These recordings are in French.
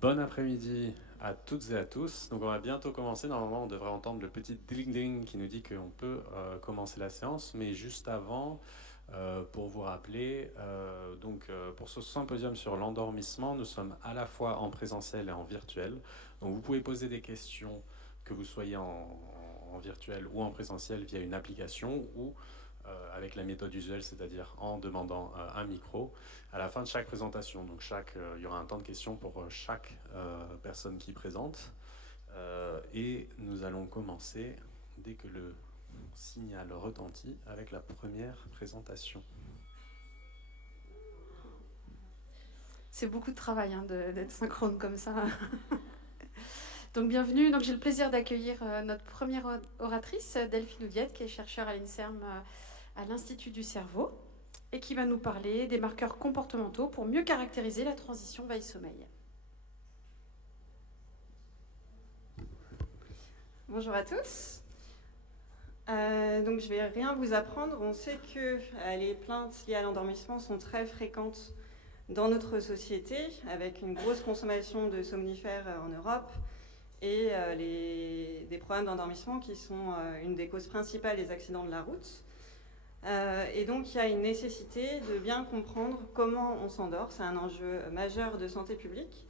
Bon après-midi à toutes et à tous. Donc on va bientôt commencer. Normalement, on devrait entendre le petit ding-ding qui nous dit qu'on peut commencer la séance. Mais juste avant, pour vous rappeler, pour ce symposium sur l'endormissement, nous sommes à la fois en présentiel et en virtuel. Donc vous pouvez poser des questions, que vous soyez en virtuel ou en présentiel, via une application ou avec la méthode usuelle, c'est-à-dire en demandant un micro à la fin de chaque présentation. Donc il y aura un temps de questions pour chaque personne qui présente. Et nous allons commencer dès que le signal retentit avec la première présentation. C'est beaucoup de travail d'être synchrone comme ça. Donc bienvenue, j'ai le plaisir d'accueillir notre première oratrice, Delphine Oudiette, qui est chercheure à l'INSERM à l'Institut du cerveau et qui va nous parler des marqueurs comportementaux pour mieux caractériser la transition veille-sommeil. Bonjour à tous. Donc je ne vais rien vous apprendre. On sait que les plaintes liées à l'endormissement sont très fréquentes dans notre société, avec une grosse consommation de somnifères en Europe et des problèmes d'endormissement qui sont une des causes principales des accidents de la route. Et donc il y a une nécessité de bien comprendre comment on s'endort. C'est un enjeu majeur de santé publique.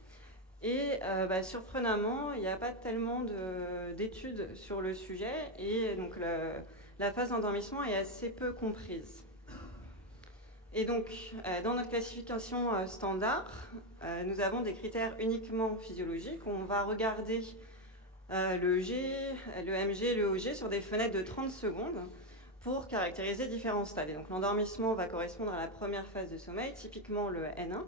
Et surprenamment, il n'y a pas tellement d'études sur le sujet, et donc la phase d'endormissement est assez peu comprise. Et donc, dans notre classification standard, nous avons des critères uniquement physiologiques. On va regarder le G, le MG, le OG sur des fenêtres de 30 secondes pour caractériser différents stades. Et donc, l'endormissement va correspondre à la première phase de sommeil, typiquement le N1.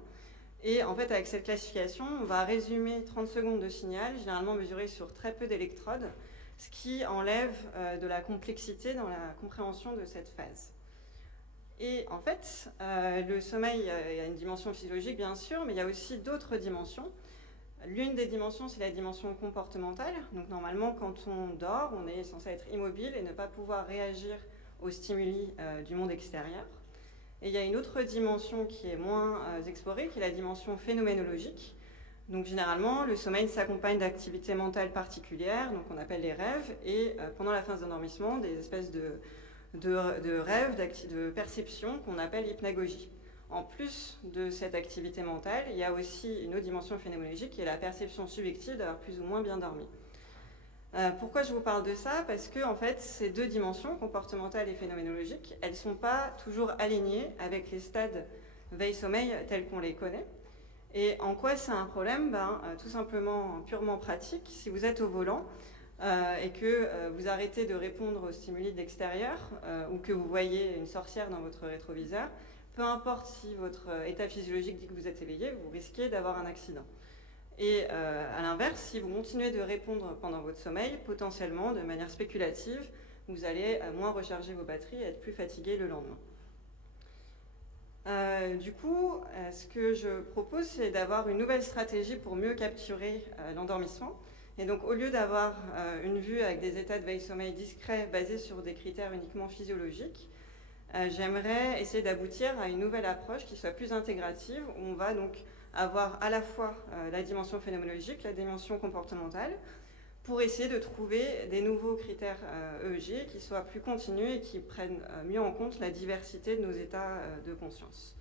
Et en fait, avec cette classification, on va résumer 30 secondes de signal, généralement mesuré sur très peu d'électrodes, ce qui enlève de la complexité dans la compréhension de cette phase. Et en fait, le sommeil, il y a une dimension physiologique bien sûr, mais il y a aussi d'autres dimensions. L'une des dimensions, c'est la dimension comportementale. Donc normalement, quand on dort, on est censé être immobile et ne pas pouvoir réagir aux stimuli du monde extérieur. Et il y a une autre dimension qui est moins explorée, qui est la dimension phénoménologique. Donc généralement, le sommeil s'accompagne d'activités mentales particulières, donc on appelle les rêves, et pendant la phase d'endormissement, des espèces de rêves, de perception qu'on appelle hypnagogie. En plus de cette activité mentale, il y a aussi une autre dimension phénoménologique qui est la perception subjective d'avoir plus ou moins bien dormi. Pourquoi je vous parle de ça? Parce que en fait, ces deux dimensions, comportementale et phénoménologique, elles ne sont pas toujours alignées avec les stades veille-sommeil tels qu'on les connaît. Et en quoi c'est un problème? Tout simplement, purement pratique, si vous êtes au volant et que vous arrêtez de répondre aux stimuli de l'extérieur ou que vous voyez une sorcière dans votre rétroviseur, peu importe si votre état physiologique dit que vous êtes éveillé, vous risquez d'avoir un accident. Et à l'inverse, si vous continuez de répondre pendant votre sommeil, potentiellement, de manière spéculative, vous allez moins recharger vos batteries et être plus fatigué le lendemain. Du coup, ce que je propose, c'est d'avoir une nouvelle stratégie pour mieux capturer l'endormissement. Et donc, au lieu d'avoir une vue avec des états de veille-sommeil discrets basés sur des critères uniquement physiologiques, j'aimerais essayer d'aboutir à une nouvelle approche qui soit plus intégrative, où on va donc avoir à la fois la dimension phénoménologique, la dimension comportementale, pour essayer de trouver des nouveaux critères EEG qui soient plus continus et qui prennent mieux en compte la diversité de nos états de conscience.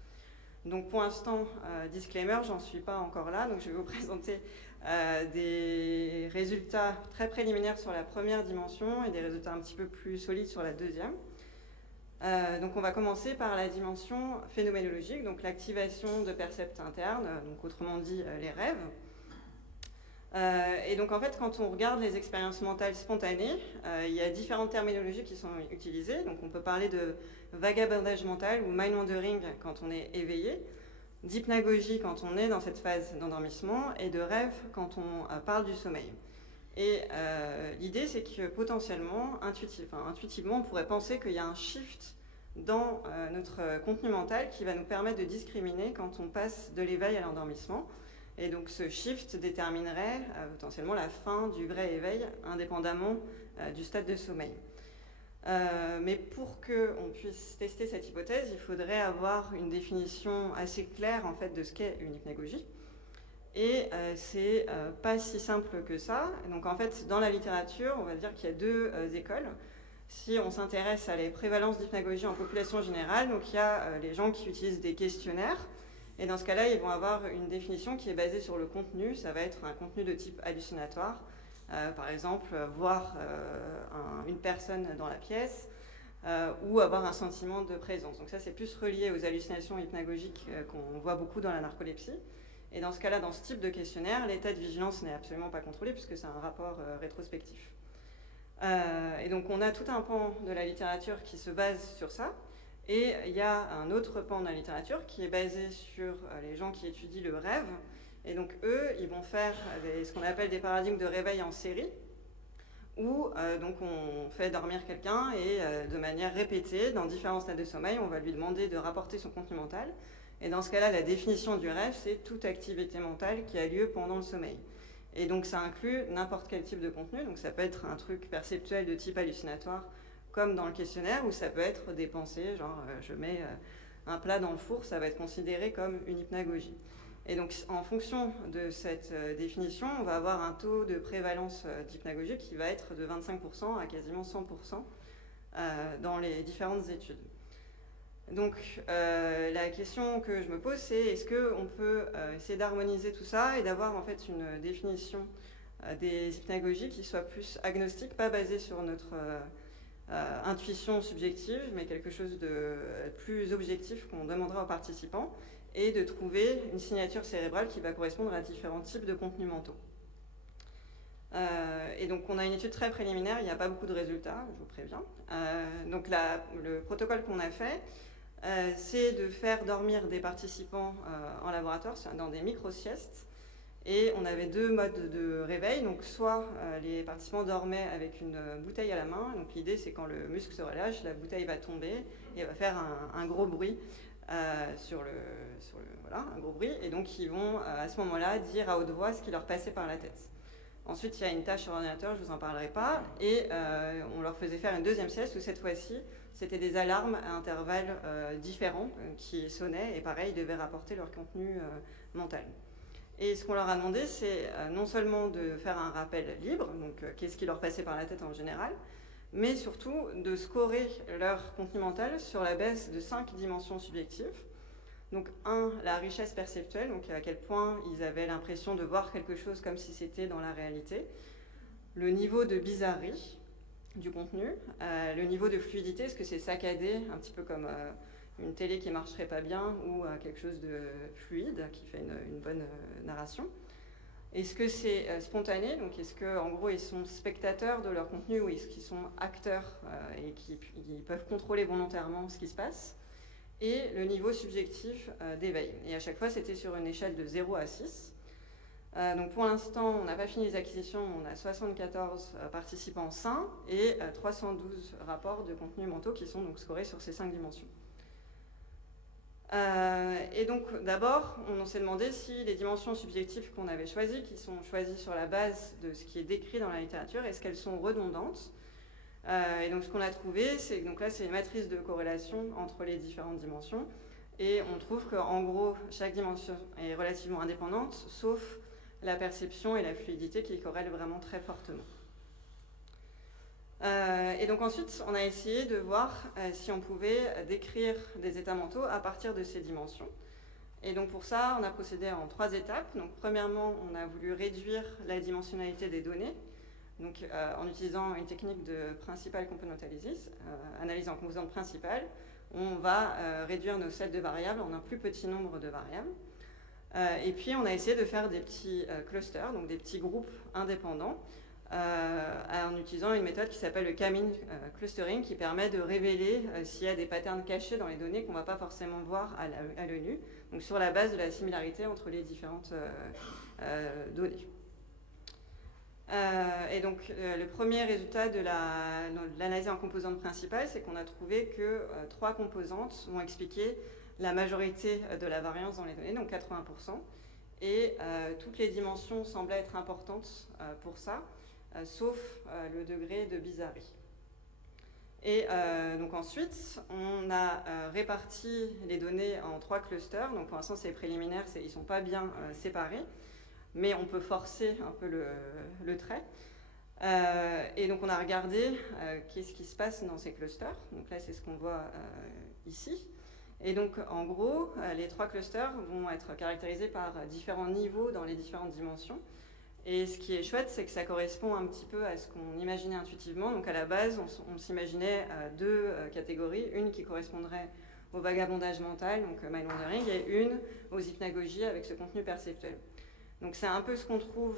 Donc pour l'instant, disclaimer, j'en suis pas encore là, donc je vais vous présenter des résultats très préliminaires sur la première dimension et des résultats un petit peu plus solides sur la deuxième. Donc on va commencer par la dimension phénoménologique, donc l'activation de percepts internes, donc autrement dit les rêves. Et donc en fait, quand on regarde les expériences mentales spontanées, il y a différentes terminologies qui sont utilisées. Donc on peut parler de vagabondage mental ou mind wandering quand on est éveillé, d'hypnagogie quand on est dans cette phase d'endormissement et de rêve quand on parle du sommeil. Et l'idée, c'est que potentiellement, intuitivement, on pourrait penser qu'il y a un shift dans notre contenu mental qui va nous permettre de discriminer quand on passe de l'éveil à l'endormissement. Et donc ce shift déterminerait potentiellement la fin du vrai éveil, indépendamment du stade de sommeil. Mais pour qu'on puisse tester cette hypothèse, il faudrait avoir une définition assez claire en fait, de ce qu'est une hypnagogie. Et c'est pas si simple que ça. Donc en fait, dans la littérature, on va dire qu'il y a deux écoles. Si on s'intéresse à les prévalences d'hypnagogie en population générale, donc il y a les gens qui utilisent des questionnaires. Et dans ce cas-là, ils vont avoir une définition qui est basée sur le contenu. Ça va être un contenu de type hallucinatoire. Par exemple, voir une personne dans la pièce ou avoir un sentiment de présence. Donc ça, c'est plus relié aux hallucinations hypnagogiques qu'on voit beaucoup dans la narcolepsie. Et dans ce cas-là, dans ce type de questionnaire, l'état de vigilance n'est absolument pas contrôlé puisque c'est un rapport rétrospectif. Et donc on a tout un pan de la littérature qui se base sur ça. Et il y a un autre pan de la littérature qui est basé sur les gens qui étudient le rêve. Et donc eux, ils vont faire ce qu'on appelle des paradigmes de réveil en série, où donc on fait dormir quelqu'un et de manière répétée, dans différents stades de sommeil, on va lui demander de rapporter son contenu mental. Et dans ce cas-là, la définition du rêve, c'est toute activité mentale qui a lieu pendant le sommeil. Et donc ça inclut n'importe quel type de contenu, donc ça peut être un truc perceptuel de type hallucinatoire, comme dans le questionnaire, ou ça peut être des pensées, genre je mets un plat dans le four, ça va être considéré comme une hypnagogie. Et donc en fonction de cette définition, on va avoir un taux de prévalence d'hypnagogie qui va être de 25% à quasiment 100% dans les différentes études. Donc la question que je me pose, c'est est-ce qu'on peut essayer d'harmoniser tout ça et d'avoir en fait une définition des hypnagogies qui soit plus agnostique, pas basée sur notre intuition subjective, mais quelque chose de plus objectif qu'on demandera aux participants, et de trouver une signature cérébrale qui va correspondre à différents types de contenus mentaux. Et donc on a une étude très préliminaire, il n'y a pas beaucoup de résultats, je vous préviens. Donc le protocole qu'on a fait, c'est de faire dormir des participants en laboratoire dans des micro-siestes. Et on avait deux modes de réveil. Donc soit les participants dormaient avec une bouteille à la main. Donc l'idée, c'est quand le muscle se relâche, la bouteille va tomber et elle va faire un gros bruit voilà, un gros bruit. Et donc ils vont à ce moment-là dire à haute voix ce qui leur passait par la tête. Ensuite, il y a une tâche sur l'ordinateur, je ne vous en parlerai pas. Et on leur faisait faire une deuxième sieste où cette fois-ci, c'était des alarmes à intervalles différents qui sonnaient. Et pareil, ils devaient rapporter leur contenu mental. Et ce qu'on leur a demandé, c'est non seulement de faire un rappel libre, donc qu'est-ce qui leur passait par la tête en général, mais surtout de scorer leur contenu mental sur la base de 5 dimensions subjectives. Donc la richesse perceptuelle, donc à quel point ils avaient l'impression de voir quelque chose comme si c'était dans la réalité, le niveau de bizarrerie du contenu, le niveau de fluidité, est-ce que c'est saccadé, un petit peu comme une télé qui ne marcherait pas bien ou quelque chose de fluide qui fait une bonne narration. Est-ce que c'est spontané, donc est-ce qu'en gros ils sont spectateurs de leur contenu ou est-ce qu'ils sont acteurs et qu'ils peuvent contrôler volontairement ce qui se passe, et le niveau subjectif d'éveil. Et à chaque fois c'était sur une échelle de 0 à 6. Donc pour l'instant on n'a pas fini les acquisitions, on a 74 participants sains et 312 rapports de contenus mentaux qui sont donc scorés sur ces 5 dimensions. Et donc d'abord, on s'est demandé si les dimensions subjectives qu'on avait choisies, qui sont choisies sur la base de ce qui est décrit dans la littérature, est-ce qu'elles sont redondantes ? Et donc ce qu'on a trouvé, c'est donc là c'est une matrice de corrélation entre les différentes dimensions, et on trouve qu'en gros chaque dimension est relativement indépendante, sauf la perception et la fluidité qui corrèlent vraiment très fortement. Et donc ensuite, on a essayé de voir si on pouvait décrire des états mentaux à partir de ces dimensions. Et donc pour ça, on a procédé en 3 étapes. Donc premièrement, on a voulu réduire la dimensionnalité des données, donc en utilisant une technique de principal component analysis, analyse en composantes principales. On va réduire nos sets de variables en un plus petit nombre de variables. Et puis on a essayé de faire des petits clusters, donc des petits groupes indépendants, en utilisant une méthode qui s'appelle le K-mean clustering, qui permet de révéler s'il y a des patterns cachés dans les données qu'on ne va pas forcément voir à l'œil nu, donc sur la base de la similarité entre les différentes données. Et donc le premier résultat de l'analyse en composantes principales, c'est qu'on a trouvé que 3 composantes vont expliquer la majorité de la variance dans les données, donc 80%, et toutes les dimensions semblaient être importantes pour ça, sauf le degré de bizarrerie. Et donc ensuite, on a réparti les données en 3 clusters. Donc pour l'instant, c'est préliminaire, ils ne sont pas bien séparés. mais on peut forcer un peu le trait. Et donc on a regardé qu'est-ce qui se passe dans ces clusters. Donc là c'est ce qu'on voit ici. Et donc en gros les 3 clusters vont être caractérisés par différents niveaux dans les différentes dimensions. Et ce qui est chouette, c'est que ça correspond un petit peu à ce qu'on imaginait intuitivement. Donc à la base, on s'imaginait 2 catégories, une qui correspondrait au vagabondage mental, donc mind wandering, et une aux hypnagogies avec ce contenu perceptuel. Donc c'est un peu ce qu'on trouve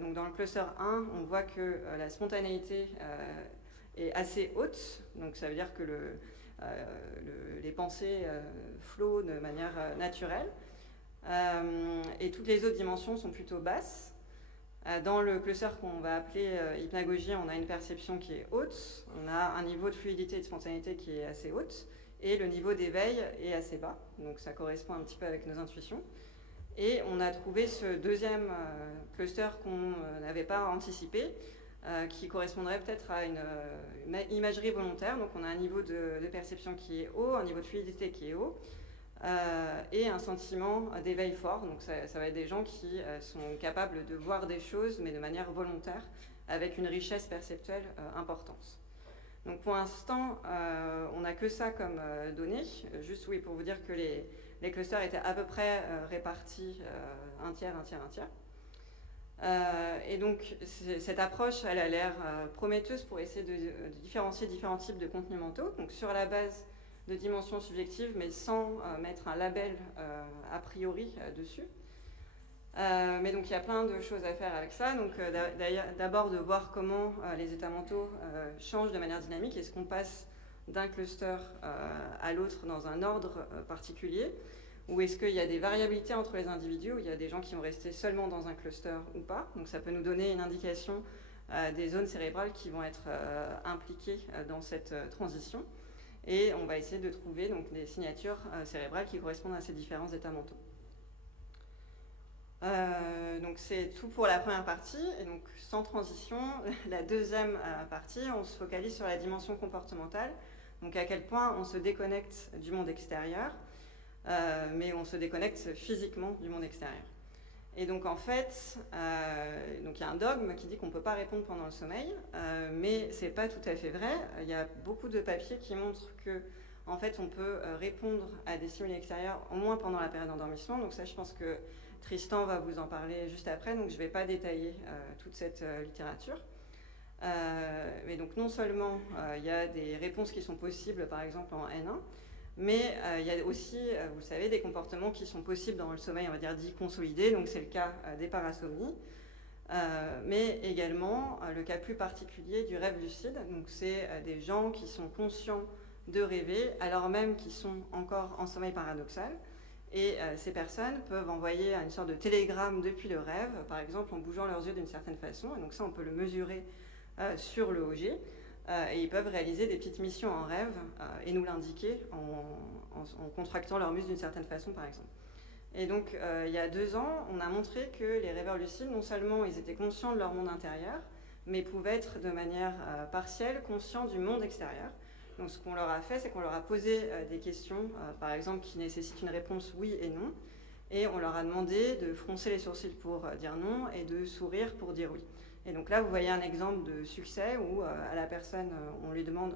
donc dans le cluster 1, on voit que la spontanéité est assez haute, donc ça veut dire que les pensées flowent de manière naturelle, et toutes les autres dimensions sont plutôt basses. Dans le cluster qu'on va appeler hypnagogie, on a une perception qui est haute, on a un niveau de fluidité et de spontanéité qui est assez haute, et le niveau d'éveil est assez bas, donc ça correspond un petit peu avec nos intuitions. Et on a trouvé ce deuxième cluster qu'on n'avait pas anticipé, qui correspondrait peut-être à une imagerie volontaire. Donc on a un niveau de perception qui est haut, un niveau de fluidité qui est haut, et un sentiment d'éveil fort. Donc ça va être des gens qui sont capables de voir des choses, mais de manière volontaire, avec une richesse perceptuelle importante. Donc pour l'instant, on n'a que ça comme données. Juste oui, pour vous dire que les clusters étaient à peu près répartis un tiers. Et donc cette approche, elle a l'air prometteuse pour essayer de différencier différents types de contenus mentaux, donc sur la base de dimensions subjectives, mais sans mettre un label a priori dessus. Mais donc il y a plein de choses à faire avec ça. Donc d'abord de voir comment les états mentaux changent de manière dynamique. Est-ce qu'on passe d'un cluster à l'autre dans un ordre particulier, ou est-ce qu'il y a des variabilités entre les individus, où il y a des gens qui vont rester seulement dans un cluster ou pas. Donc ça peut nous donner une indication des zones cérébrales qui vont être impliquées dans cette transition. Et on va essayer de trouver donc, des signatures cérébrales qui correspondent à ces différents états mentaux. Donc c'est tout pour la première partie. Et donc sans transition, la deuxième partie, on se focalise sur la dimension comportementale. Donc à quel point on se déconnecte du monde extérieur, mais on se déconnecte physiquement du monde extérieur. Et donc en fait, donc il y a un dogme qui dit qu'on ne peut pas répondre pendant le sommeil, mais c'est pas tout à fait vrai. Il y a beaucoup de papiers qui montrent que en fait on peut répondre à des stimuli extérieurs au moins pendant la période d'endormissement. Donc ça, je pense que Tristan va vous en parler juste après, donc je ne vais pas détailler toute cette littérature. Mais donc non seulement il y a des réponses qui sont possibles par exemple en N1, mais il y a aussi, vous le savez, des comportements qui sont possibles dans le sommeil, on va dire dit consolidé, donc c'est le cas des parasomnies, mais également le cas plus particulier du rêve lucide. Donc c'est des gens qui sont conscients de rêver alors même qu'ils sont encore en sommeil paradoxal. Et ces personnes peuvent envoyer une sorte de télégramme depuis le rêve, par exemple en bougeant leurs yeux d'une certaine façon. Et donc ça, on peut le mesurer sur le OG. Et ils peuvent réaliser des petites missions en rêve et nous l'indiquer en contractant leurs muscles d'une certaine façon, par exemple. Et donc, il y a 2 ans, on a montré que les rêveurs lucides, non seulement ils étaient conscients de leur monde intérieur, mais pouvaient être de manière partielle conscients du monde extérieur. Donc ce qu'on leur a fait, c'est qu'on leur a posé des questions, par exemple, qui nécessitent une réponse oui et non, et on leur a demandé de froncer les sourcils pour dire non et de sourire pour dire oui. Et donc là, vous voyez un exemple de succès où à la personne, on lui demande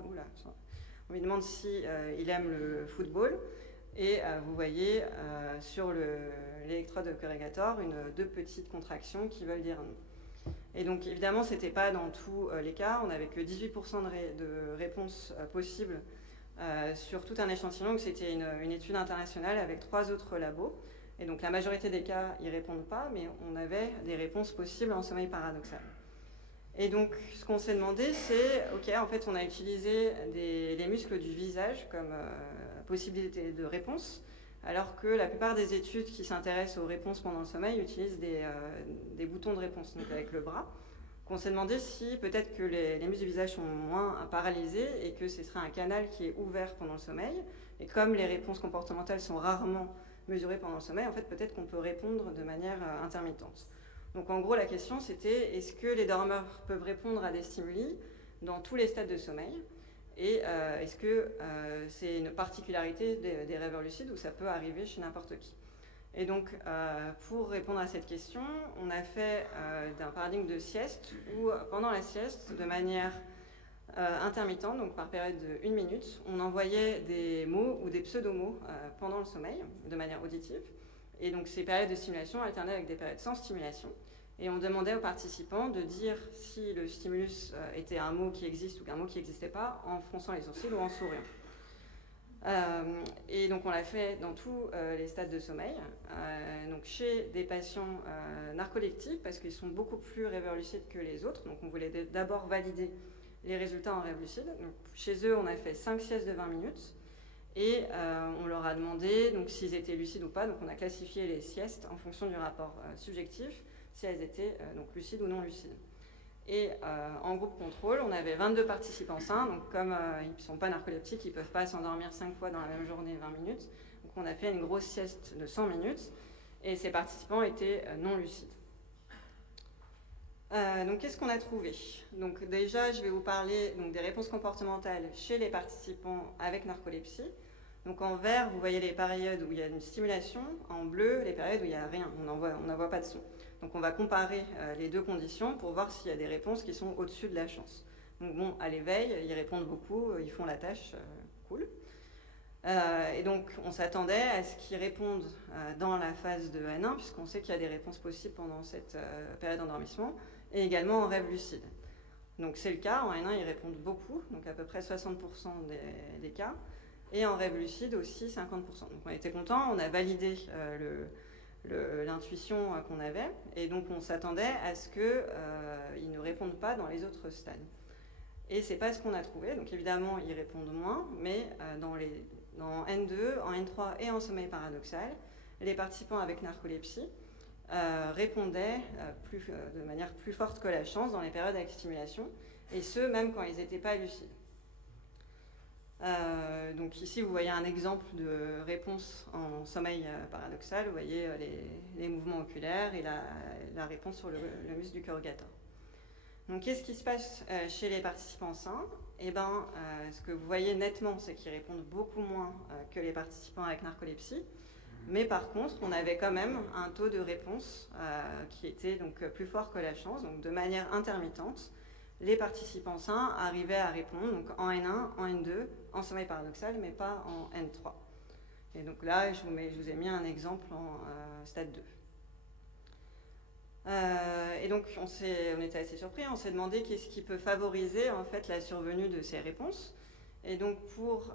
si il aime le football, et vous voyez sur l'électrode corrégator 2 petites contractions qui veulent dire non. Et donc évidemment, ce n'était pas dans tous les cas, on n'avait que 18% de réponses possibles sur tout un échantillon. C'était une étude internationale avec 3 autres labos. Et donc la majorité des cas, ils ne répondent pas, mais on avait des réponses possibles en sommeil paradoxal. Et donc ce qu'on s'est demandé, c'est, ok, en fait on a utilisé les muscles du visage comme possibilité de réponse, alors que la plupart des études qui s'intéressent aux réponses pendant le sommeil utilisent des boutons de réponse, donc avec le bras. On s'est demandé si peut-être que les muscles du visage sont moins paralysés et que ce serait un canal qui est ouvert pendant le sommeil. Et comme les réponses comportementales sont rarement mesurées pendant le sommeil, en fait peut-être qu'on peut répondre de manière intermittente. Donc en gros la question c'était, est-ce que les dormeurs peuvent répondre à des stimuli dans tous les stades de sommeil ? Et est-ce que c'est une particularité des rêveurs lucides ou ça peut arriver chez n'importe qui ? Et donc, pour répondre à cette question, on a fait d'un paradigme de sieste où, pendant la sieste, de manière intermittente, donc par période de 1 minute, on envoyait des mots ou des pseudo-mots pendant le sommeil, de manière auditive. Et donc, ces périodes de stimulation alternaient avec des périodes sans stimulation. Et on demandait aux participants de dire si le stimulus était un mot qui existe ou qu'un mot qui n'existait pas en fronçant les sourcils ou en souriant. Et donc on l'a fait dans tous les stades de sommeil, donc chez des patients narcoleptiques parce qu'ils sont beaucoup plus rêveurs lucides que les autres, donc on voulait d'abord valider les résultats en rêve lucide. Donc, chez eux on a fait 5 siestes de 20 minutes et on leur a demandé donc, s'ils étaient lucides ou pas, donc on a classifié les siestes en fonction du rapport subjectif, si elles étaient donc lucides ou non lucides. Et en groupe contrôle, on avait 22 participants sains, donc comme ils ne sont pas narcoleptiques, ils ne peuvent pas s'endormir 5 fois dans la même journée 20 minutes. Donc on a fait une grosse sieste de 100 minutes, et ces participants étaient non lucides. Donc qu'est-ce qu'on a trouvé? Donc déjà, je vais vous parler donc, des réponses comportementales chez les participants avec narcolepsie. Donc en vert, vous voyez les périodes où il y a une stimulation, en bleu, les périodes où il n'y a rien, on n'en voit pas de son. Donc on va comparer les deux conditions pour voir s'il y a des réponses qui sont au-dessus de la chance. Donc bon, à l'éveil, ils répondent beaucoup, ils font la tâche, cool. Et donc on s'attendait à ce qu'ils répondent dans la phase de N1, puisqu'on sait qu'il y a des réponses possibles pendant cette période d'endormissement, et également en rêve lucide. Donc c'est le cas, en N1 ils répondent beaucoup, donc à peu près 60% des cas, et en rêve lucide aussi 50%. Donc on était contents, on a validé l'intuition qu'on avait, et donc on s'attendait à ce qu'ils ne répondent pas dans les autres stades. Et c'est pas ce qu'on a trouvé, donc évidemment ils répondent moins, mais dans N2, en N3 et en sommeil paradoxal, les participants avec narcolepsie répondaient de manière plus forte que la chance dans les périodes avec stimulation, et ce même quand ils n'étaient pas lucides. Donc ici vous voyez un exemple de réponse en sommeil paradoxal, vous voyez les mouvements oculaires et la réponse sur le muscle du corrugator. Donc qu'est-ce qui se passe chez les participants sains? Eh bien, ce que vous voyez nettement, c'est qu'ils répondent beaucoup moins que les participants avec narcolepsie, mais par contre on avait quand même un taux de réponse qui était donc plus fort que la chance, donc de manière intermittente. Les participants sains arrivaient à répondre donc en N1, en N2, en sommeil paradoxal, mais pas en N3. Et donc là, je vous ai mis un exemple en stade 2. Et donc, on était assez surpris, on s'est demandé qu'est-ce qui peut favoriser en fait la survenue de ces réponses. Et donc, pour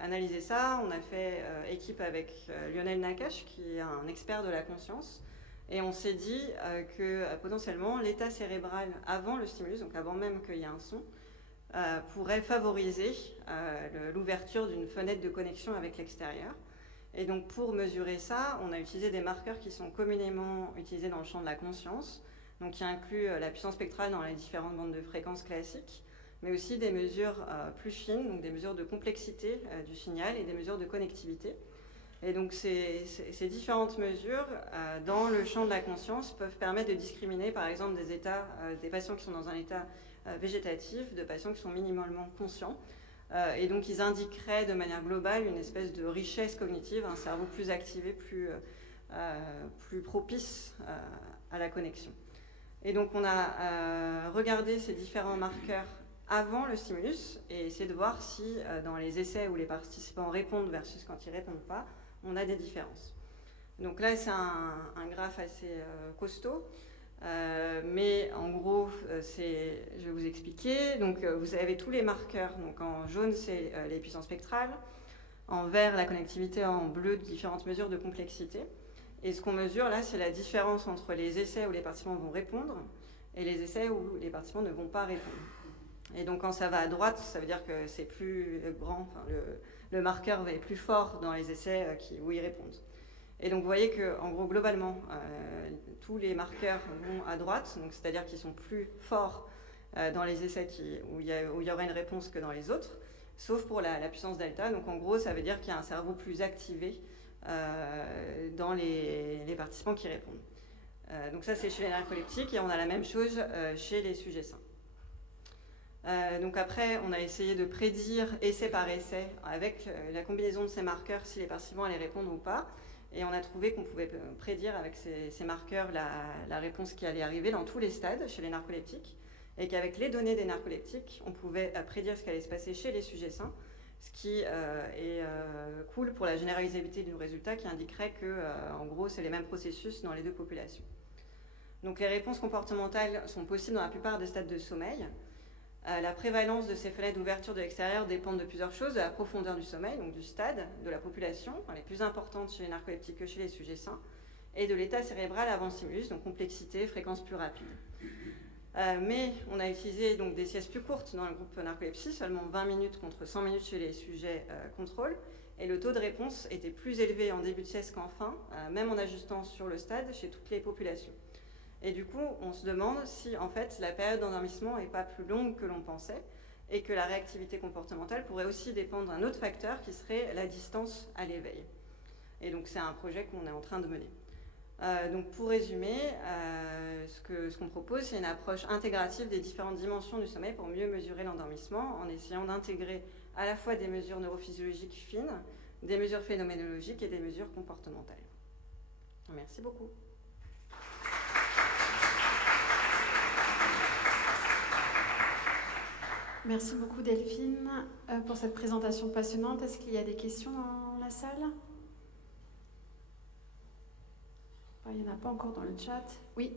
analyser ça, on a fait équipe avec Lionel Nakache, qui est un expert de la conscience. Et on s'est dit que potentiellement l'état cérébral avant le stimulus, donc avant même qu'il y ait un son, pourrait favoriser l'ouverture d'une fenêtre de connexion avec l'extérieur. Et donc pour mesurer ça, on a utilisé des marqueurs qui sont communément utilisés dans le champ de la conscience, donc qui incluent la puissance spectrale dans les différentes bandes de fréquences classiques, mais aussi des mesures plus fines, donc des mesures de complexité du signal et des mesures de connectivité. Et donc ces différentes mesures dans le champ de la conscience peuvent permettre de discriminer par exemple des patients qui sont dans un état végétatif, de patients qui sont minimalement conscients. Et donc ils indiqueraient de manière globale une espèce de richesse cognitive, un cerveau plus activé, plus propice à la connexion. Et donc on a regardé ces différents marqueurs avant le stimulus et essayé de voir si dans les essais où les participants répondent versus quand ils ne répondent pas, on a des différences. Donc là, c'est un graphe assez costaud, mais en gros, je vais vous expliquer. Donc, vous avez tous les marqueurs. Donc, en jaune, c'est les puissances spectrales. En vert, la connectivité. En bleu, différentes mesures de complexité. Et ce qu'on mesure là, c'est la différence entre les essais où les participants vont répondre et les essais où les participants ne vont pas répondre. Et donc, quand ça va à droite, ça veut dire que c'est plus grand, enfin, le marqueur est plus fort dans les essais où ils répondent. Et donc vous voyez qu'en gros, globalement, tous les marqueurs vont à droite, donc c'est-à-dire qu'ils sont plus forts dans les essais où il y aura une réponse que dans les autres, sauf pour la puissance delta. Donc en gros, ça veut dire qu'il y a un cerveau plus activé dans les participants qui répondent. Donc ça, c'est chez les narcoleptiques, et on a la même chose chez les sujets sains. Donc après, on a essayé de prédire essai par essai avec la combinaison de ces marqueurs si les participants allaient répondre ou pas. Et on a trouvé qu'on pouvait prédire avec ces marqueurs la réponse qui allait arriver dans tous les stades chez les narcoleptiques, et qu'avec les données des narcoleptiques, on pouvait prédire ce qui allait se passer chez les sujets sains, ce qui est cool pour la généralisabilité du résultat, qui indiquerait que, en gros, c'est les mêmes processus dans les deux populations. Donc les réponses comportementales sont possibles dans la plupart des stades de sommeil. La prévalence de ces fenêtres d'ouverture de l'extérieur dépend de plusieurs choses, de la profondeur du sommeil, donc du stade, de la population, elle est plus importante chez les narcoleptiques que chez les sujets sains, et de l'état cérébral avant stimulus, donc complexité, fréquence plus rapide. Mais on a utilisé donc des siestes plus courtes dans le groupe narcolepsie, seulement 20 minutes contre 100 minutes chez les sujets contrôle, et le taux de réponse était plus élevé en début de sieste qu'en fin, même en ajustant sur le stade chez toutes les populations. Et du coup, on se demande si, en fait, la période d'endormissement n'est pas plus longue que l'on pensait et que la réactivité comportementale pourrait aussi dépendre d'un autre facteur qui serait la distance à l'éveil. Et donc, c'est un projet qu'on est en train de mener. Donc, pour résumer, ce qu'on propose, c'est une approche intégrative des différentes dimensions du sommeil pour mieux mesurer l'endormissement en essayant d'intégrer à la fois des mesures neurophysiologiques fines, des mesures phénoménologiques et des mesures comportementales. Merci beaucoup. Merci beaucoup Delphine pour cette présentation passionnante. Est-ce qu'il y a des questions dans la salle ? Il n'y en a pas encore dans le chat. Oui.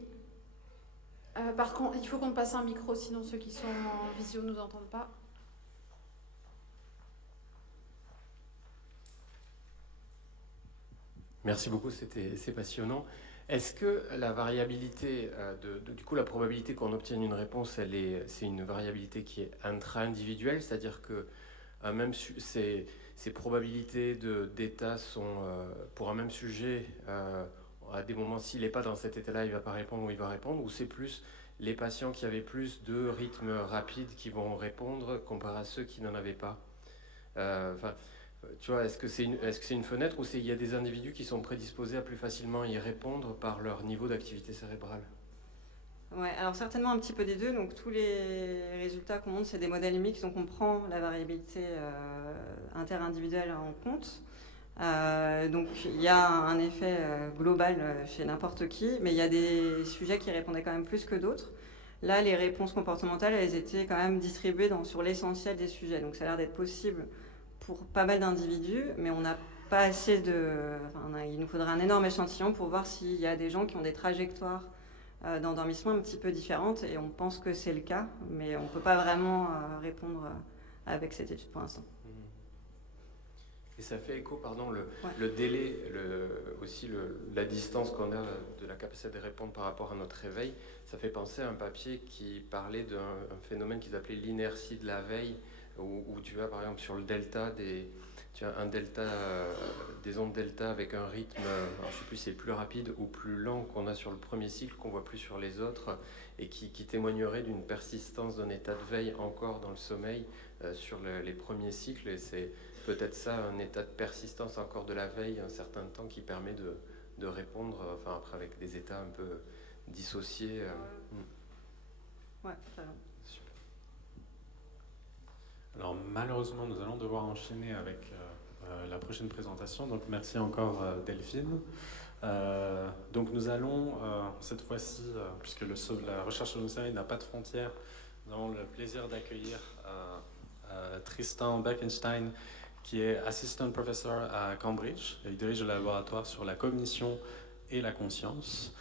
Par contre, il faut qu'on passe un micro, sinon ceux qui sont en visio ne nous entendent pas. Merci beaucoup, c'est passionnant. Est-ce que la variabilité, du coup la probabilité qu'on obtienne une réponse, c'est une variabilité qui est intra-individuelle, c'est-à-dire que même ces probabilités d'état sont pour un même sujet, à des moments, s'il n'est pas dans cet état-là, il ne va pas répondre ou il va répondre, ou c'est plus les patients qui avaient plus de rythme rapide qui vont répondre comparé à ceux qui n'en avaient pas. Tu vois, est-ce que c'est une fenêtre ou il y a des individus qui sont prédisposés à plus facilement y répondre par leur niveau d'activité cérébrale ? Ouais, alors certainement un petit peu des deux. Donc tous les résultats qu'on montre, c'est des modèles mixtes, donc on prend la variabilité interindividuelle en compte. Donc il y a un effet global chez n'importe qui, mais il y a des sujets qui répondaient quand même plus que d'autres. Là, les réponses comportementales, elles étaient quand même distribuées sur l'essentiel des sujets. Donc ça a l'air d'être possible pour pas mal d'individus, mais on n'a pas assez il nous faudrait un énorme échantillon pour voir s'il y a des gens qui ont des trajectoires d'endormissement un petit peu différentes, et on pense que c'est le cas, mais on ne peut pas vraiment répondre avec cette étude pour l'instant. Et ça fait écho, le délai, aussi la distance qu'on a de la capacité de répondre par rapport à notre réveil. Ça fait penser à un papier qui parlait d'un phénomène qu'ils appelaient l'inertie de la veille, où tu as par exemple sur le delta, tu as un delta, des ondes delta avec un rythme, alors je ne sais plus si c'est plus rapide ou plus lent qu'on a sur le premier cycle, qu'on ne voit plus sur les autres, et qui témoignerait d'une persistance d'un état de veille encore dans le sommeil sur les premiers cycles. Et c'est peut-être ça, un état de persistance encore de la veille un certain temps qui permet de répondre, après avec des états un peu dissociés. Ouais, totalement. Super. Alors malheureusement, nous allons devoir enchaîner avec la prochaine présentation. Donc merci encore Delphine. Donc nous allons cette fois-ci, puisque la recherche sur le sommeil n'a pas de frontières, nous avons le plaisir d'accueillir Tristan Beckenstein, qui est assistant professor à Cambridge. Il dirige le laboratoire sur la cognition et la conscience.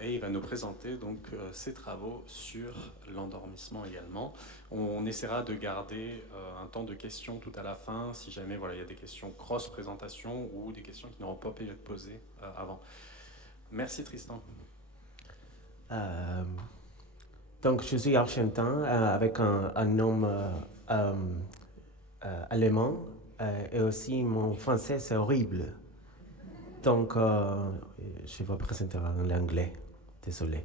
Et il va nous présenter donc ses travaux sur l'endormissement également. On essaiera de garder un temps de questions tout à la fin, si jamais il y a des questions cross-présentation ou des questions qui n'auront pas pu être posées avant. Merci Tristan. Donc je suis argentin avec un nom allemand et aussi mon français c'est horrible. Donc, je vais présenter en anglais. Désolé.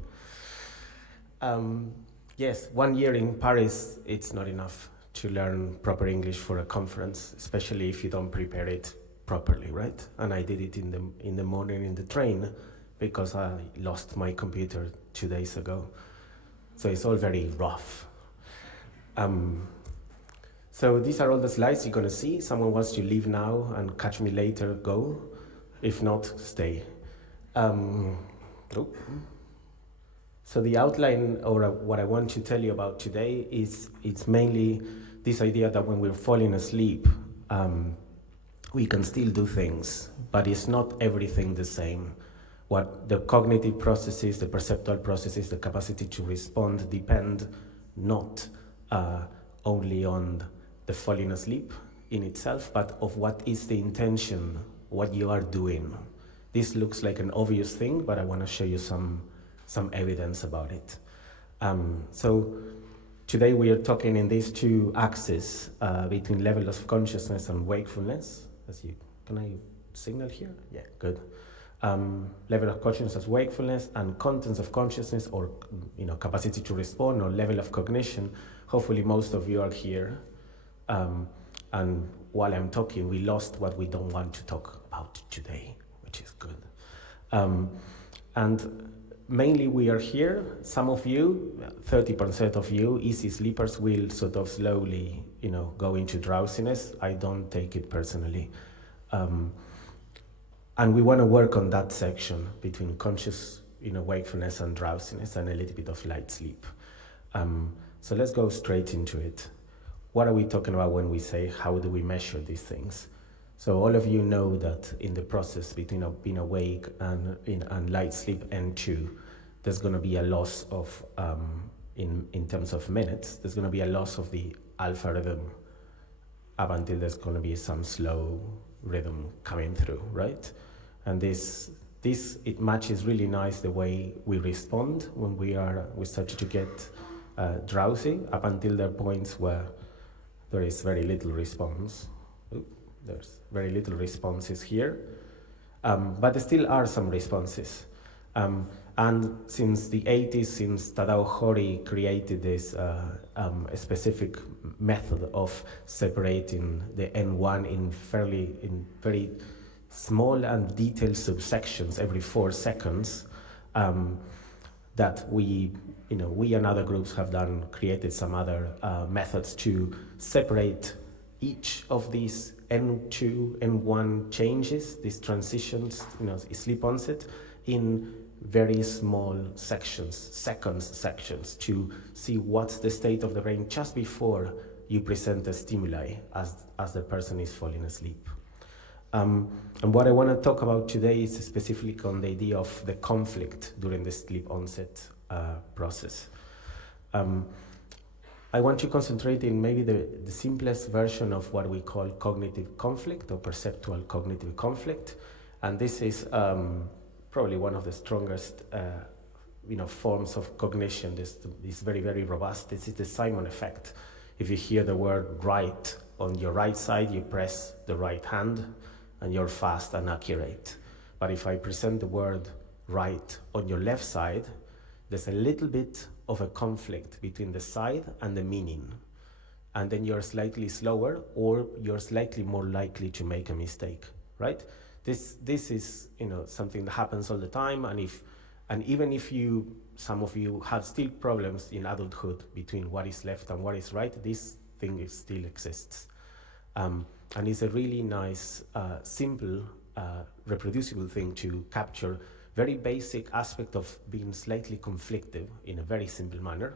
Yes, 1 year in Paris, it's not enough to learn proper English for a conference, especially if you don't prepare it properly, right? And I did it in the morning in the train because I lost my computer 2 days ago. So it's all very rough. So these are all the slides you're going to see. Someone wants to leave now and catch me later, go. If not, stay. Oh. So the outline, or what I want to tell you about today, is it's mainly this idea that when we're falling asleep, we can still do things, but it's not everything the same. What the cognitive processes, the perceptual processes, the capacity to respond depend not only on the falling asleep in itself, but of what is the intention, what you are doing. This looks like an obvious thing, but I want to show you some evidence about it. So today we are talking in these two axes between level of consciousness and wakefulness. Can I signal here? Yeah, good. Level of consciousness as wakefulness, and contents of consciousness, or capacity to respond, or level of cognition. Hopefully most of you are here. And while I'm talking, we lost what we don't want to talk about today, which is good. And mainly we are here. Some of you, 30% of you, easy sleepers, will sort of slowly, go into drowsiness. I don't take it personally. And we want to work on that section between conscious, wakefulness and drowsiness, and a little bit of light sleep. So let's go straight into it. What are we talking about when we say, how do we measure these things? So all of you know that in the process between being awake and light sleep N2, there's going to be a loss of, in terms of minutes, there's going to be a loss of the alpha rhythm up until there's going to be some slow rhythm coming through, right? And this it matches really nice the way we respond when we start to get drowsy, up until there are points where there is very little response. There's very little responses here, but there still are some responses. And since the 80s, since Tadao Hori created this specific method of separating the N1 in very small and detailed subsections every 4 seconds, that we and other groups have created some other methods to separate each of these N2, N1 changes, these transitions, sleep onset, in very small sections, to see what's the state of the brain just before you present the stimuli as the person is falling asleep. And what I want to talk about today is specifically on the idea of the conflict during the sleep onset process. I want to concentrate in maybe the simplest version of what we call cognitive conflict, or perceptual cognitive conflict. And this is probably one of the strongest forms of cognition. This very, very robust. This is the Simon effect. If you hear the word right on your right side, you press the right hand and you're fast and accurate. But if I present the word right on your left side, there's a little bit of a conflict between the side and the meaning. And then you're slightly slower, or you're slightly more likely to make a mistake, right? This is something that happens all the time, and even if some of you have still problems in adulthood between what is left and what is right, this thing still exists. And it's a really nice, simple, reproducible thing to capture very basic aspect of being slightly conflicted in a very simple manner,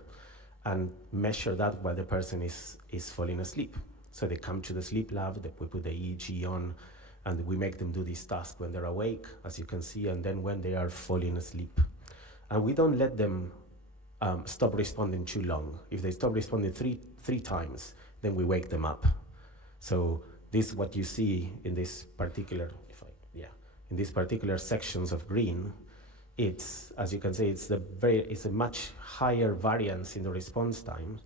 and measure that while the person is falling asleep. So they come to the sleep lab, we put the EEG on, and we make them do this task when they're awake, as you can see, and then when they are falling asleep. And we don't let them stop responding too long. If they stop responding three times, then we wake them up. So this is what you see in this particular, in these particular sections of green. It's, as you can see, it's a much higher variance in the response time,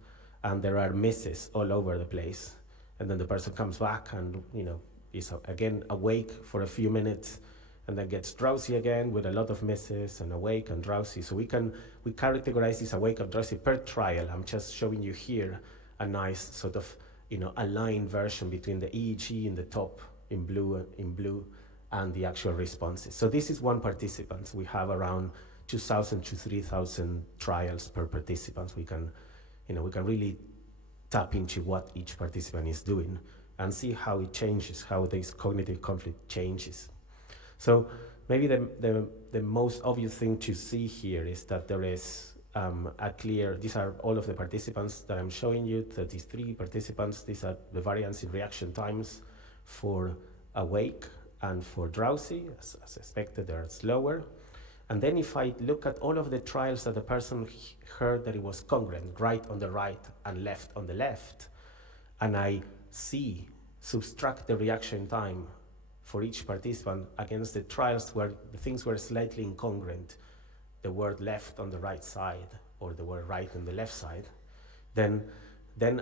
and there are misses all over the place. And then the person comes back and is again awake for a few minutes, and then gets drowsy again with a lot of misses, and awake and drowsy. So we categorize this awake and drowsy per trial. I'm just showing you here a nice sort of aligned version between the EEG in the top in blue and the actual responses. So this is one participant. We have around 2,000 to 3,000 trials per participant. We can really tap into what each participant is doing and see how it changes, how this cognitive conflict changes. So maybe the most obvious thing to see here is that there is a clear, these are all of the participants that I'm showing you, 33 participants. These are the variance in reaction times for awake and for drowsy. As expected, they're slower. And then if I look at all of the trials that the person heard that it was congruent, right on the right and left on the left, and I subtract the reaction time for each participant against the trials where the things were slightly incongruent, the word left on the right side or the word right on the left side, then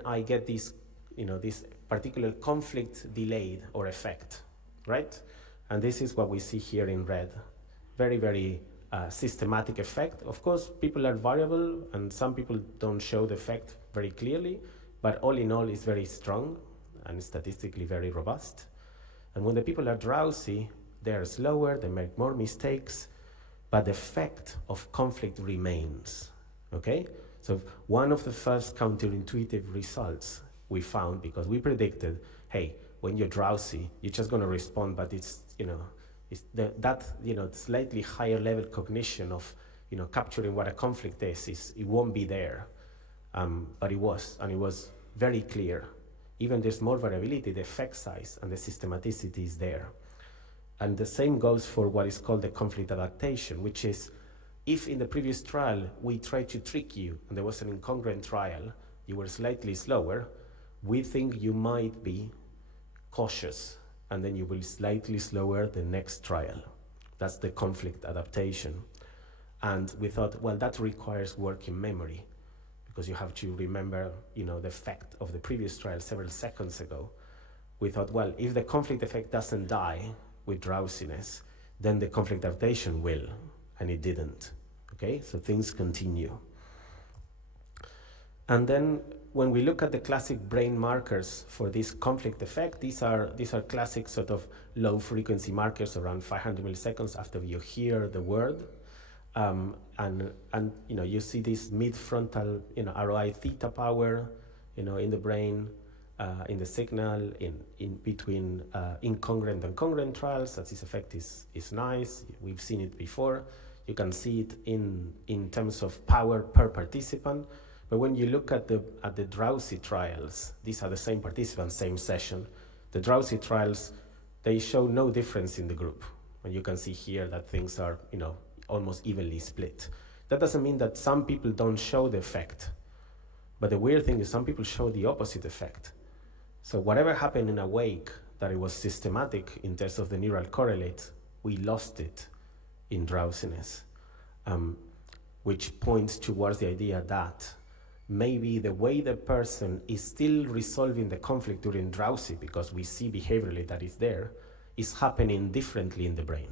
I get this, this particular conflict delayed or effect, right? And this is what we see here in red. Very, very systematic effect. Of course, people are variable and some people don't show the effect very clearly, but all in all, it's very strong and statistically very robust. And when the people are drowsy, they're slower, they make more mistakes, but the effect of conflict remains, okay? So one of the first counterintuitive results we found, because we predicted, hey, when you're drowsy, you're just gonna respond, but it's, that slightly higher level cognition of, capturing what a conflict is it won't be there. But it was, and it was very clear. Even there's more variability, the effect size and the systematicity is there. And the same goes for what is called the conflict adaptation, which is if in the previous trial we tried to trick you and there was an incongruent trial, you were slightly slower, we think you might be cautious and then you will slightly slower the next trial. That's the conflict adaptation. And we thought, well, that requires working memory because you have to remember, the effect of the previous trial several seconds ago. We thought, well, if the conflict effect doesn't die with drowsiness, then the conflict adaptation will, and it didn't, okay? So things continue. And then when we look at the classic brain markers for this conflict effect, these are classic sort of low frequency markers around 500 milliseconds after you hear the word. And you see this mid-frontal, ROI theta power, in the brain, in the signal, in between incongruent and congruent trials. That this effect is nice. We've seen it before. You can see it in terms of power per participant. But when you look at the drowsy trials, these are the same participants, same session. The drowsy trials, they show no difference in the group. And you can see here that things are, almost evenly split. That doesn't mean that some people don't show the effect. But the weird thing is some people show the opposite effect. So whatever happened in awake, that it was systematic in terms of the neural correlate, we lost it in drowsiness, which points towards the idea that maybe the way the person is still resolving the conflict during drowsy, because we see behaviorally that it's there, is happening differently in the brain.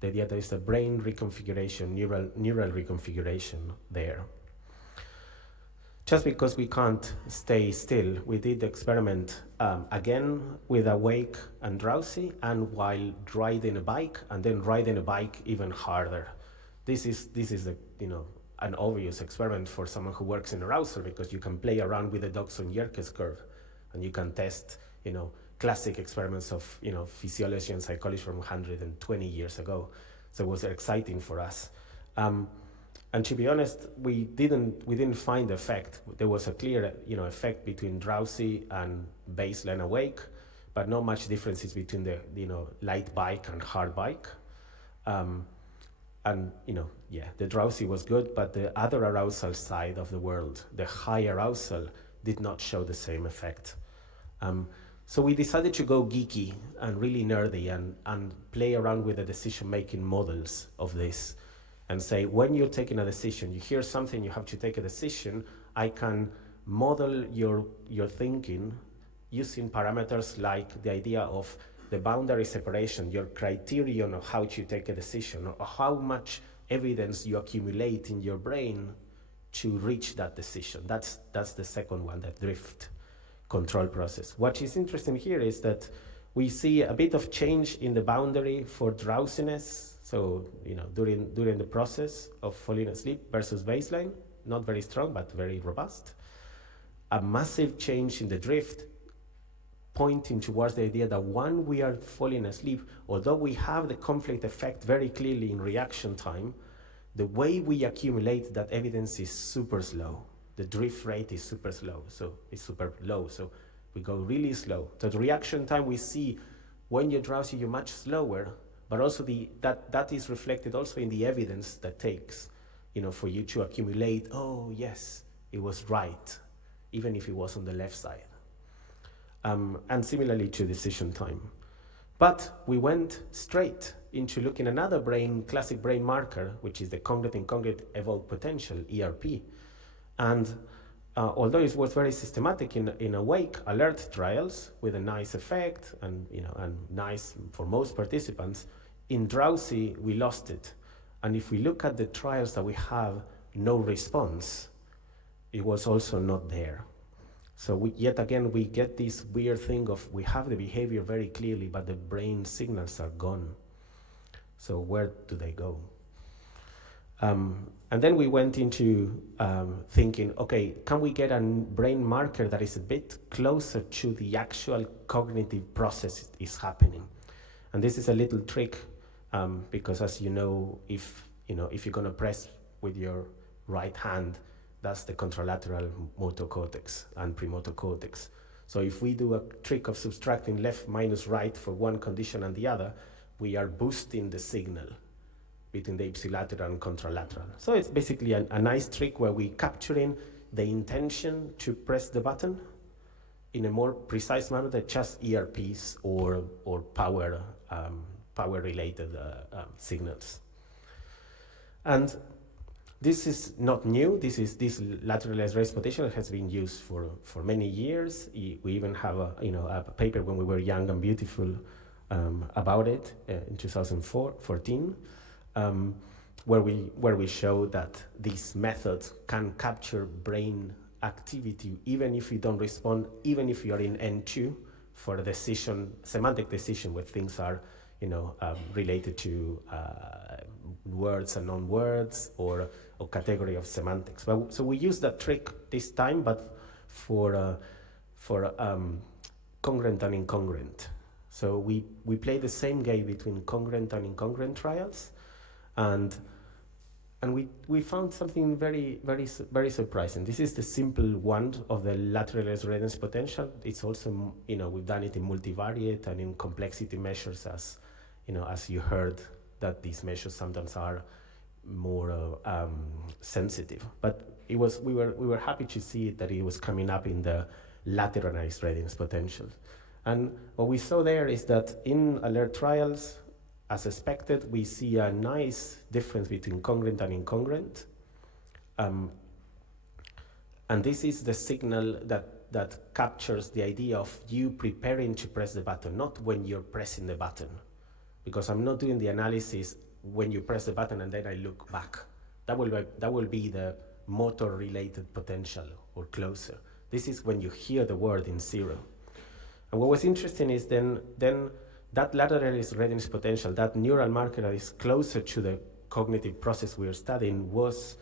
The idea there is a brain reconfiguration, neural reconfiguration there. Just because we can't stay still, we did the experiment again with awake and drowsy, and while riding a bike, and then riding a bike even harder. This is an obvious experiment for someone who works in arousal, because you can play around with the Dodson-Yerkes curve, and you can test, classic experiments of, physiology and psychology from 120 years ago. So it was exciting for us. And to be honest, we didn't find the effect. There was a clear, effect between drowsy and baseline awake, but not much differences between the, light bike and hard bike. And, the drowsy was good, but the other arousal side of the world, the high arousal, did not show the same effect. So we decided to go geeky and really nerdy and play around with the decision-making models of this and say, when you're taking a decision, you hear something, you have to take a decision, I can model your thinking using parameters like the idea of the boundary separation, your criterion of how to take a decision, or how much evidence you accumulate in your brain to reach that decision. That's the second one, that drift control process. What is interesting here is that we see a bit of change in the boundary for drowsiness. So, during the process of falling asleep versus baseline, not very strong, but very robust. A massive change in the drift, pointing towards the idea that when we are falling asleep, although we have the conflict effect very clearly in reaction time, the way we accumulate that evidence is super slow. The drift rate is super slow, so it's super low. So we go really slow. So the reaction time we see when you're drowsy, you're much slower, but also that is reflected also in the evidence that takes, for you to accumulate, oh yes, it was right, even if it was on the left side. And similarly to decision time. But we went straight into looking at another classic brain marker, which is the congruent evoked potential, ERP. And although it was very systematic in awake alert trials with a nice effect and nice for most participants, in drowsy we lost it. And if we look at the trials that we have no response, it was also not there. So yet again, we get this weird thing of we have the behavior very clearly, but the brain signals are gone. So where do they go? And then we went into thinking, okay, can we get a brain marker that is a bit closer to the actual cognitive process is happening? And this is a little trick because, as you know, if you're going to press with your right hand, that's the contralateral motor cortex and premotor cortex. So if we do a trick of subtracting left minus right for one condition and the other, we are boosting the signal between the ipsilateral and contralateral. So it's basically a nice trick where we capturing the intention to press the button in a more precise manner than just ERPs or power related signals. And this is not new. This lateralized raised potential has been used for many years. We even have a paper when we were young and beautiful about it in 2014, where we show that these methods can capture brain activity even if you don't respond, even if you are in N2 for a semantic decision where things are related to words and non-words or category of semantics. So we use that trick this time, but for congruent and incongruent. So we play the same game between congruent and incongruent trials, and we found something very, very, very surprising. This is the simple one of the lateralized readiness potential. It's also, we've done it in multivariate and in complexity measures, as you heard, that these measures sometimes are more sensitive. But we were happy to see that it was coming up in the lateralized readiness potential. And what we saw there is that in alert trials, as expected, we see a nice difference between congruent and incongruent. And this is the signal that captures the idea of you preparing to press the button, not when you're pressing the button. Because I'm not doing the analysis when you press the button and then I look back. That will be the motor-related potential or closer. This is when you hear the word in zero. And what was interesting is then that lateralized readiness potential, that neural marker that is closer to the cognitive process we are studying, was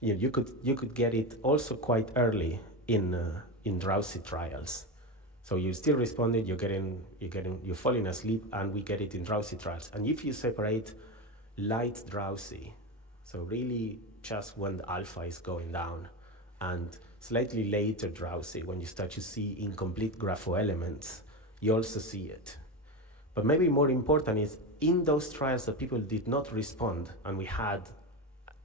you could get it also quite early in drowsy trials. So you still responded, you're falling asleep, and we get it in drowsy trials. And if you separate light drowsy, so really just when the alpha is going down, and slightly later drowsy, when you start to see incomplete grapho elements, you also see it. But maybe more important is in those trials that people did not respond, and we had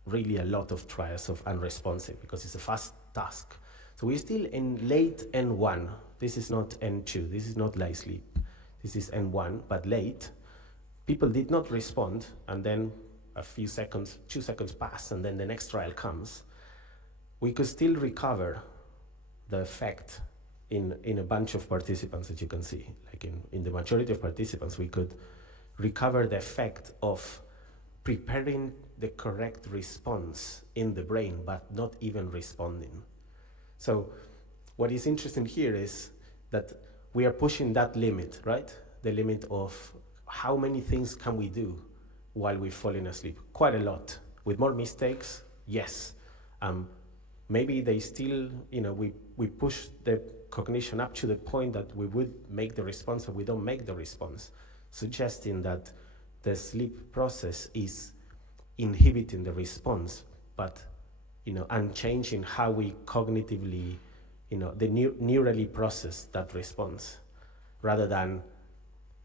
really a lot of trials of unresponsive because it's a fast task. So we're still in late N1. This is not N2, this is not light sleep. This is N1, but late. People did not respond, and then a few seconds, 2 seconds pass, and then the next trial comes. We could still recover the effect in a bunch of participants that you can see. Like in the majority of participants, we could recover the effect of preparing the correct response in the brain, but not even responding. So what is interesting here is that we are pushing that limit, right? The limit of how many things can we do while we're falling asleep? Quite a lot. With more mistakes, yes. Maybe they still, we push the cognition up to the point that we would make the response or we don't make the response, suggesting that the sleep process is inhibiting the response, but and changing how we cognitively, neurally process that response, rather than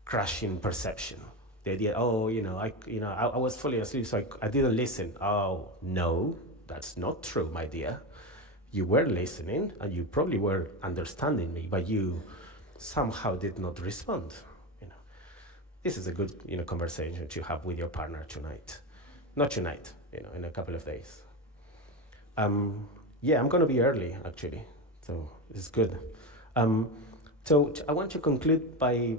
crashing perception. The idea, I was falling asleep, so I didn't listen. Oh, no, that's not true, my dear. You were listening, and you probably were understanding me, but you somehow did not respond. This is a good, conversation to have with your partner tonight. Not tonight, in a couple of days. I'm going to be early, actually, so it's good. So I want to conclude by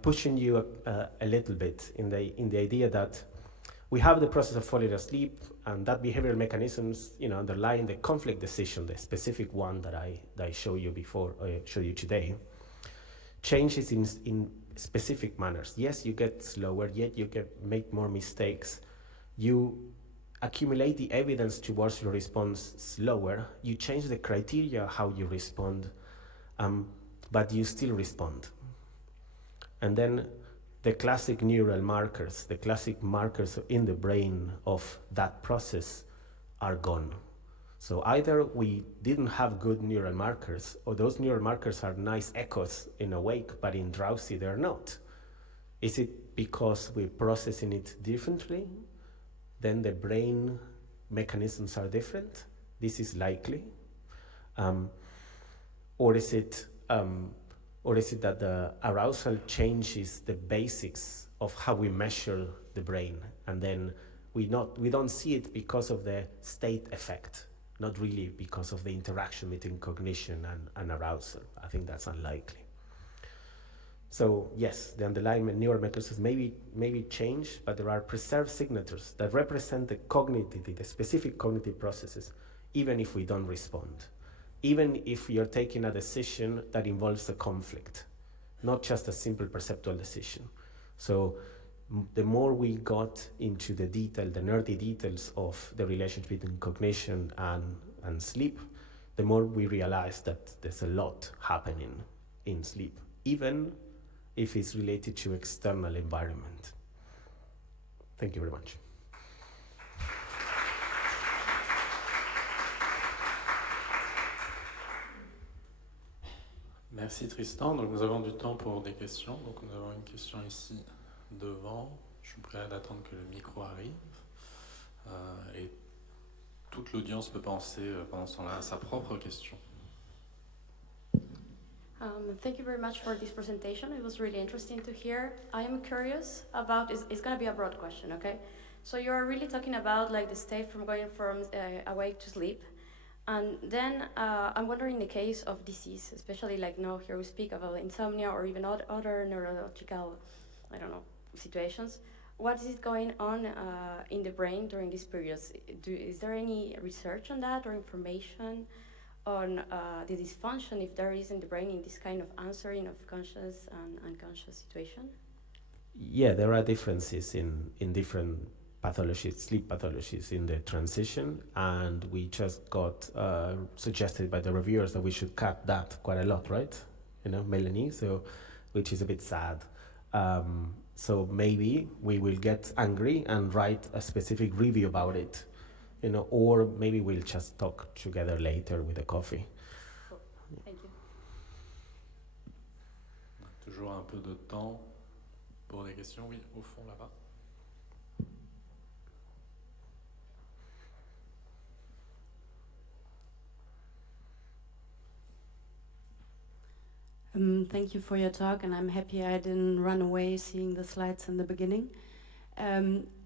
pushing you a little bit in the idea that we have the process of falling asleep, and that behavioral mechanisms, underlying the conflict decision, the specific one that I showed you before, showed you today, changes in specific manners. Yes, you get slower, yet you make more mistakes. You accumulate the evidence towards your response slower. You change the criteria how you respond, but you still respond. And then the classic neural markers, the classic markers in the brain of that process are gone. So either we didn't have good neural markers, or those neural markers are nice echoes in awake, but in drowsy they're not. Is it because we're processing it differently? Then the brain mechanisms are different? This is likely. Or is it that the arousal changes the basics of how we measure the brain, and then we don't see it because of the state effect, not really because of the interaction between cognition and arousal? I think that's unlikely. So yes, the underlying neural mechanisms maybe change, but there are preserved signatures that represent the specific cognitive processes, even if we don't respond. Even if you're taking a decision that involves a conflict, not just a simple perceptual decision. So the more we got into the nerdy details of the relationship between cognition and sleep, the more we realize that there's a lot happening in sleep, even if it's related to external environment. Thank you very much. Merci Tristan. Donc nous avons du temps pour des questions. Donc nous avons une question ici devant. Je suis prêt à attendre que le micro arrive. Et toute l'audience peut penser pendant ce temps-là à sa propre question. Thank you very much for this presentation. It was really interesting to hear. I am curious about, it's going to be a broad question, okay? So you are really talking about like the state from going from awake to sleep. And then I'm wondering in the case of disease, especially like now here we speak about insomnia or even other neurological, situations. What is going on in the brain during these periods? Is there any research on that or information on the dysfunction, if there is in the brain, in this kind of answering of conscious and unconscious situation? Yeah, there are differences in different pathologies, sleep pathologies in the transition, and we just got suggested by the reviewers that we should cut that quite a lot, right? Melanie, so which is a bit sad. So maybe we will get angry and write a specific review about it, or maybe we'll just talk together later with a coffee. Cool. Thank you. Toujours un peu de temps pour des questions. Oui, au fond là-bas. Thank you for your talk, and I'm happy I didn't run away seeing the slides in the beginning.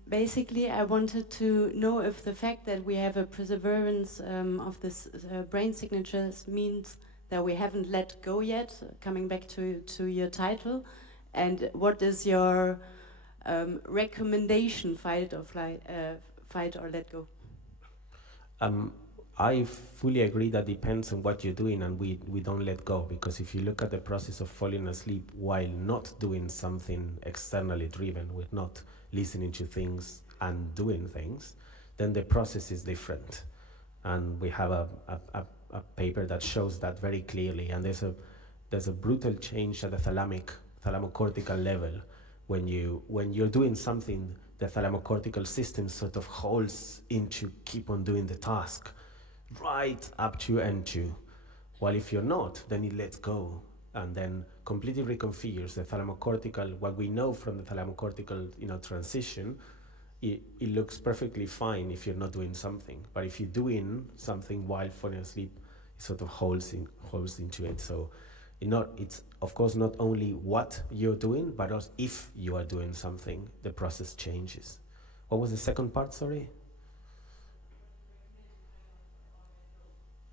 Basically, I wanted to know if the fact that we have a perseverance of this brain signatures means that we haven't let go yet, coming back to your title, and what is your recommendation, fight or let go? I fully agree that depends on what you're doing, and we don't let go, because if you look at the process of falling asleep while not doing something externally driven, with not listening to things and doing things, then the process is different. And we have a a paper that shows that very clearly. And there's a brutal change at the thalamocortical level. When you're doing something, the thalamocortical system sort of holds in to keep on doing the task right up to end to. While if you're not, then it lets go and then completely reconfigures the thalamocortical. What we know from the thalamocortical, transition, it looks perfectly fine if you're not doing something. But if you're doing something while falling asleep, it sort of holds into it. So it's of course not only what you're doing, but also if you are doing something, the process changes. What was the second part, sorry?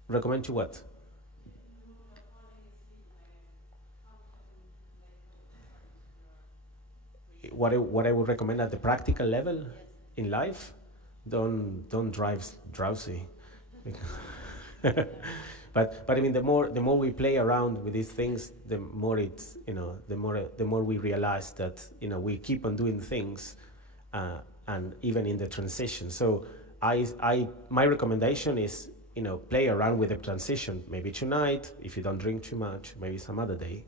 Recommend to what? What I would recommend at the practical level in life, don't drive drowsy. But I mean, the more we play around with these things, the more it's the more we realize that we keep on doing things, and even in the transition. So my recommendation is play around with the transition. Maybe tonight, if you don't drink too much, maybe some other day,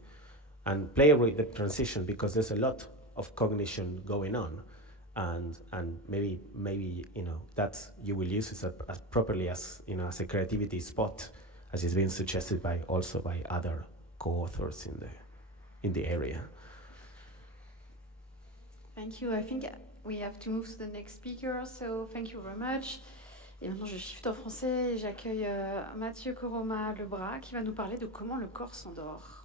and play with the transition, because there's a lot of cognition going on, and maybe that you will use it as properly as as a creativity spot, as is being suggested by other co-authors in the area. Thank you. I think we have to move to the next speaker, so thank you very much. Et maintenant, je shift en français et j'accueille Mathieu Koroma-Lebras qui va nous parler de comment le corps s'endort.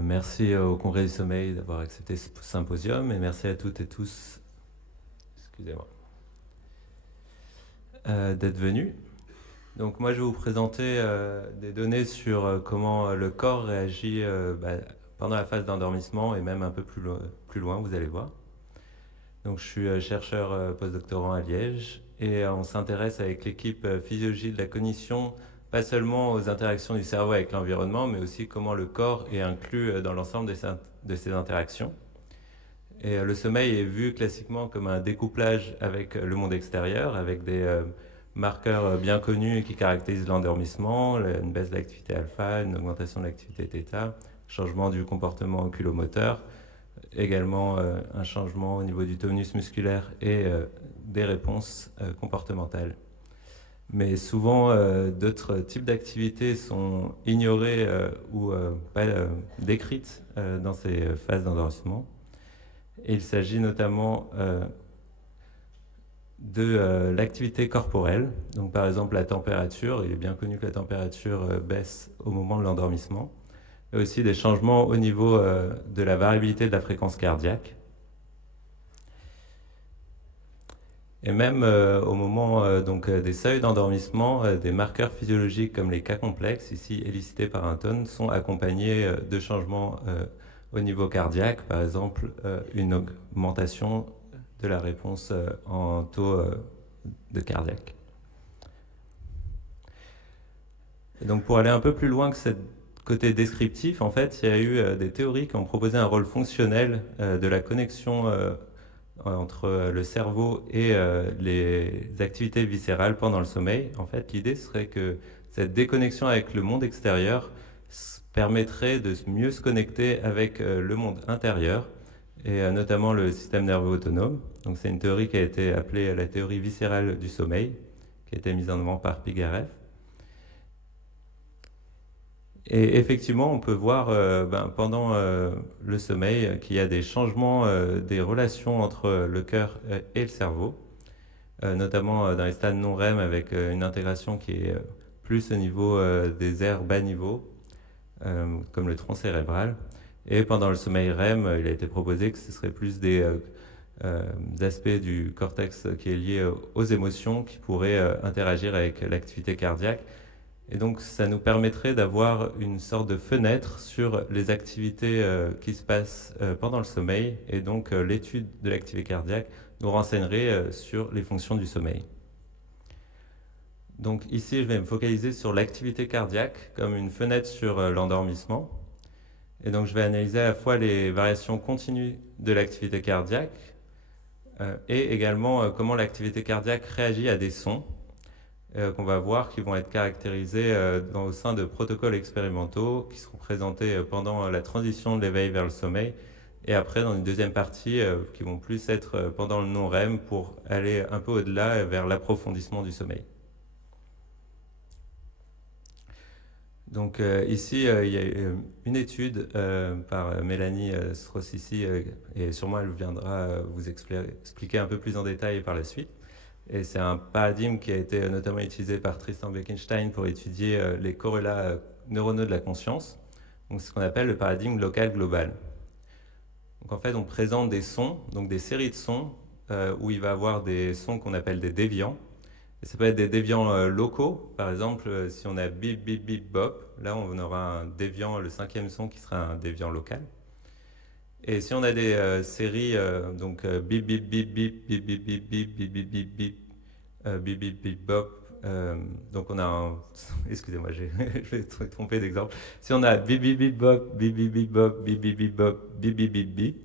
Merci au Congrès du Sommeil d'avoir accepté ce symposium et merci à toutes et tous, excusez-moi, d'être venus. Donc moi je vais vous présenter des données sur comment le corps réagit pendant la phase d'endormissement et même un peu plus loin, vous allez voir. Donc je suis chercheur postdoctorant à Liège et on s'intéresse avec l'équipe physiologie de la cognition pas seulement aux interactions du cerveau avec l'environnement, mais aussi comment le corps est inclus dans l'ensemble de ces interactions. Et le sommeil est vu classiquement comme un découplage avec le monde extérieur, avec des marqueurs bien connus qui caractérisent l'endormissement, une baisse de l'activité alpha, une augmentation de l'activité θ, changement du comportement oculomoteur, également un changement au niveau du tonus musculaire et des réponses comportementales. Mais souvent, d'autres types d'activités sont ignorées ou pas décrites dans ces phases d'endormissement. Et il s'agit notamment de l'activité corporelle. Donc, par exemple, la température. Il est bien connu que la température baisse au moment de l'endormissement. Et aussi des changements au niveau de la variabilité de la fréquence cardiaque. Et même au moment des seuils d'endormissement, des marqueurs physiologiques comme les cas complexes, ici élicités par un tone, sont accompagnés de changements au niveau cardiaque, par exemple une augmentation de la réponse en taux de cardiaque. Et donc pour aller un peu plus loin que ce côté descriptif, en fait, il y a eu des théories qui ont proposé un rôle fonctionnel de la connexion entre le cerveau et les activités viscérales pendant le sommeil. En fait, l'idée serait que cette déconnexion avec le monde extérieur permettrait de mieux se connecter avec le monde intérieur, et notamment le système nerveux autonome. Donc c'est une théorie qui a été appelée la théorie viscérale du sommeil, qui a été mise en avant par Pigarev. Et effectivement, on peut voir pendant le sommeil qu'il y a des changements des relations entre le cœur et le cerveau, notamment dans les stades non REM avec une intégration qui est plus au niveau des aires bas niveau, comme le tronc cérébral. Et pendant le sommeil REM, il a été proposé que ce serait plus des aspects du cortex qui est lié aux émotions qui pourraient interagir avec l'activité cardiaque. Et donc ça nous permettrait d'avoir une sorte de fenêtre sur les activités qui se passent pendant le sommeil, et donc l'étude de l'activité cardiaque nous renseignerait sur les fonctions du sommeil. Donc ici, je vais me focaliser sur l'activité cardiaque comme une fenêtre sur l'endormissement. Et donc je vais analyser à la fois les variations continues de l'activité cardiaque et également comment l'activité cardiaque réagit à des sons qu'on va voir qui vont être caractérisés au sein de protocoles expérimentaux qui seront présentés pendant la transition de l'éveil vers le sommeil, et après dans une deuxième partie qui vont plus être pendant le non-REM pour aller un peu au-delà vers l'approfondissement du sommeil. Donc ici, il y a une étude par Mélanie Strossissi, et sûrement elle viendra vous expliquer un peu plus en détail par la suite. Et c'est un paradigme qui a été notamment utilisé par Tristan Beckenstein pour étudier les corrélats neuronaux de la conscience. Donc c'est ce qu'on appelle le paradigme local global. Donc en fait, on présente des sons, donc des séries de sons, où il va y avoir des sons qu'on appelle des déviants. Et ça peut être des déviants locaux. Par exemple, si on a bip, bip, bip, bop, là on aura un déviant, le 5e son qui sera un déviant local. Et si on a des séries, donc bip, bip, bip, bip, bip, bip, bip, bip, bip, bip, bip, bip, bip, bip, bip, bop, donc on a un... Excusez-moi, je vais tromper d'exemple. Si on a bip, bip, bip, bop, bip, bip, bip, bop, bip, bip, bip, bop, bip, bip, bip, bip,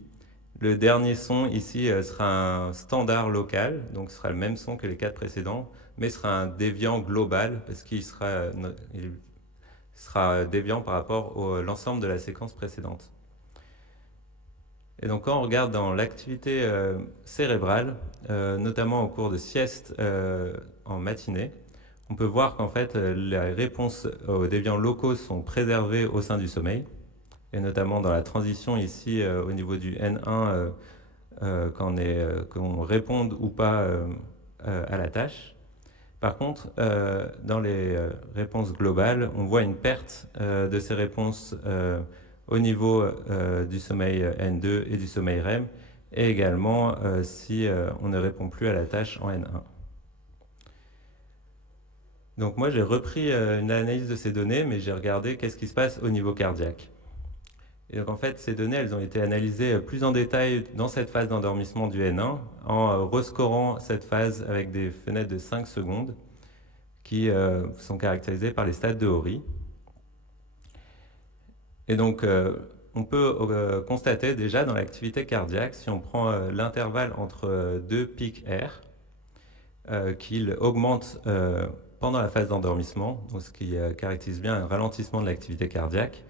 le dernier son ici sera un standard local, donc ce sera le même son que les 4 précédents, mais sera un déviant global, parce qu'il sera déviant par rapport à l'ensemble de la séquence précédente. Et donc quand on regarde dans l'activité cérébrale, notamment au cours de sieste en matinée, on peut voir qu'en fait les réponses aux déviants locaux sont préservées au sein du sommeil, et notamment dans la transition ici au niveau du N1, qu'on réponde ou pas à la tâche. Par contre, dans les réponses globales, on voit une perte de ces réponses au niveau du sommeil N2 et du sommeil REM, et également si on ne répond plus à la tâche en N1. Donc moi, j'ai repris une analyse de ces données, mais j'ai regardé qu'est-ce qui se passe au niveau cardiaque. Et donc en fait, ces données, elles ont été analysées plus en détail dans cette phase d'endormissement du N1, en rescorant cette phase avec des fenêtres de 5 secondes qui sont caractérisées par les stades de Horry. Et donc, on peut constater déjà dans l'activité cardiaque, si on prend l'intervalle entre deux pics R, qu'il augmente pendant la phase d'endormissement, ce qui caractérise bien un ralentissement de l'activité cardiaque.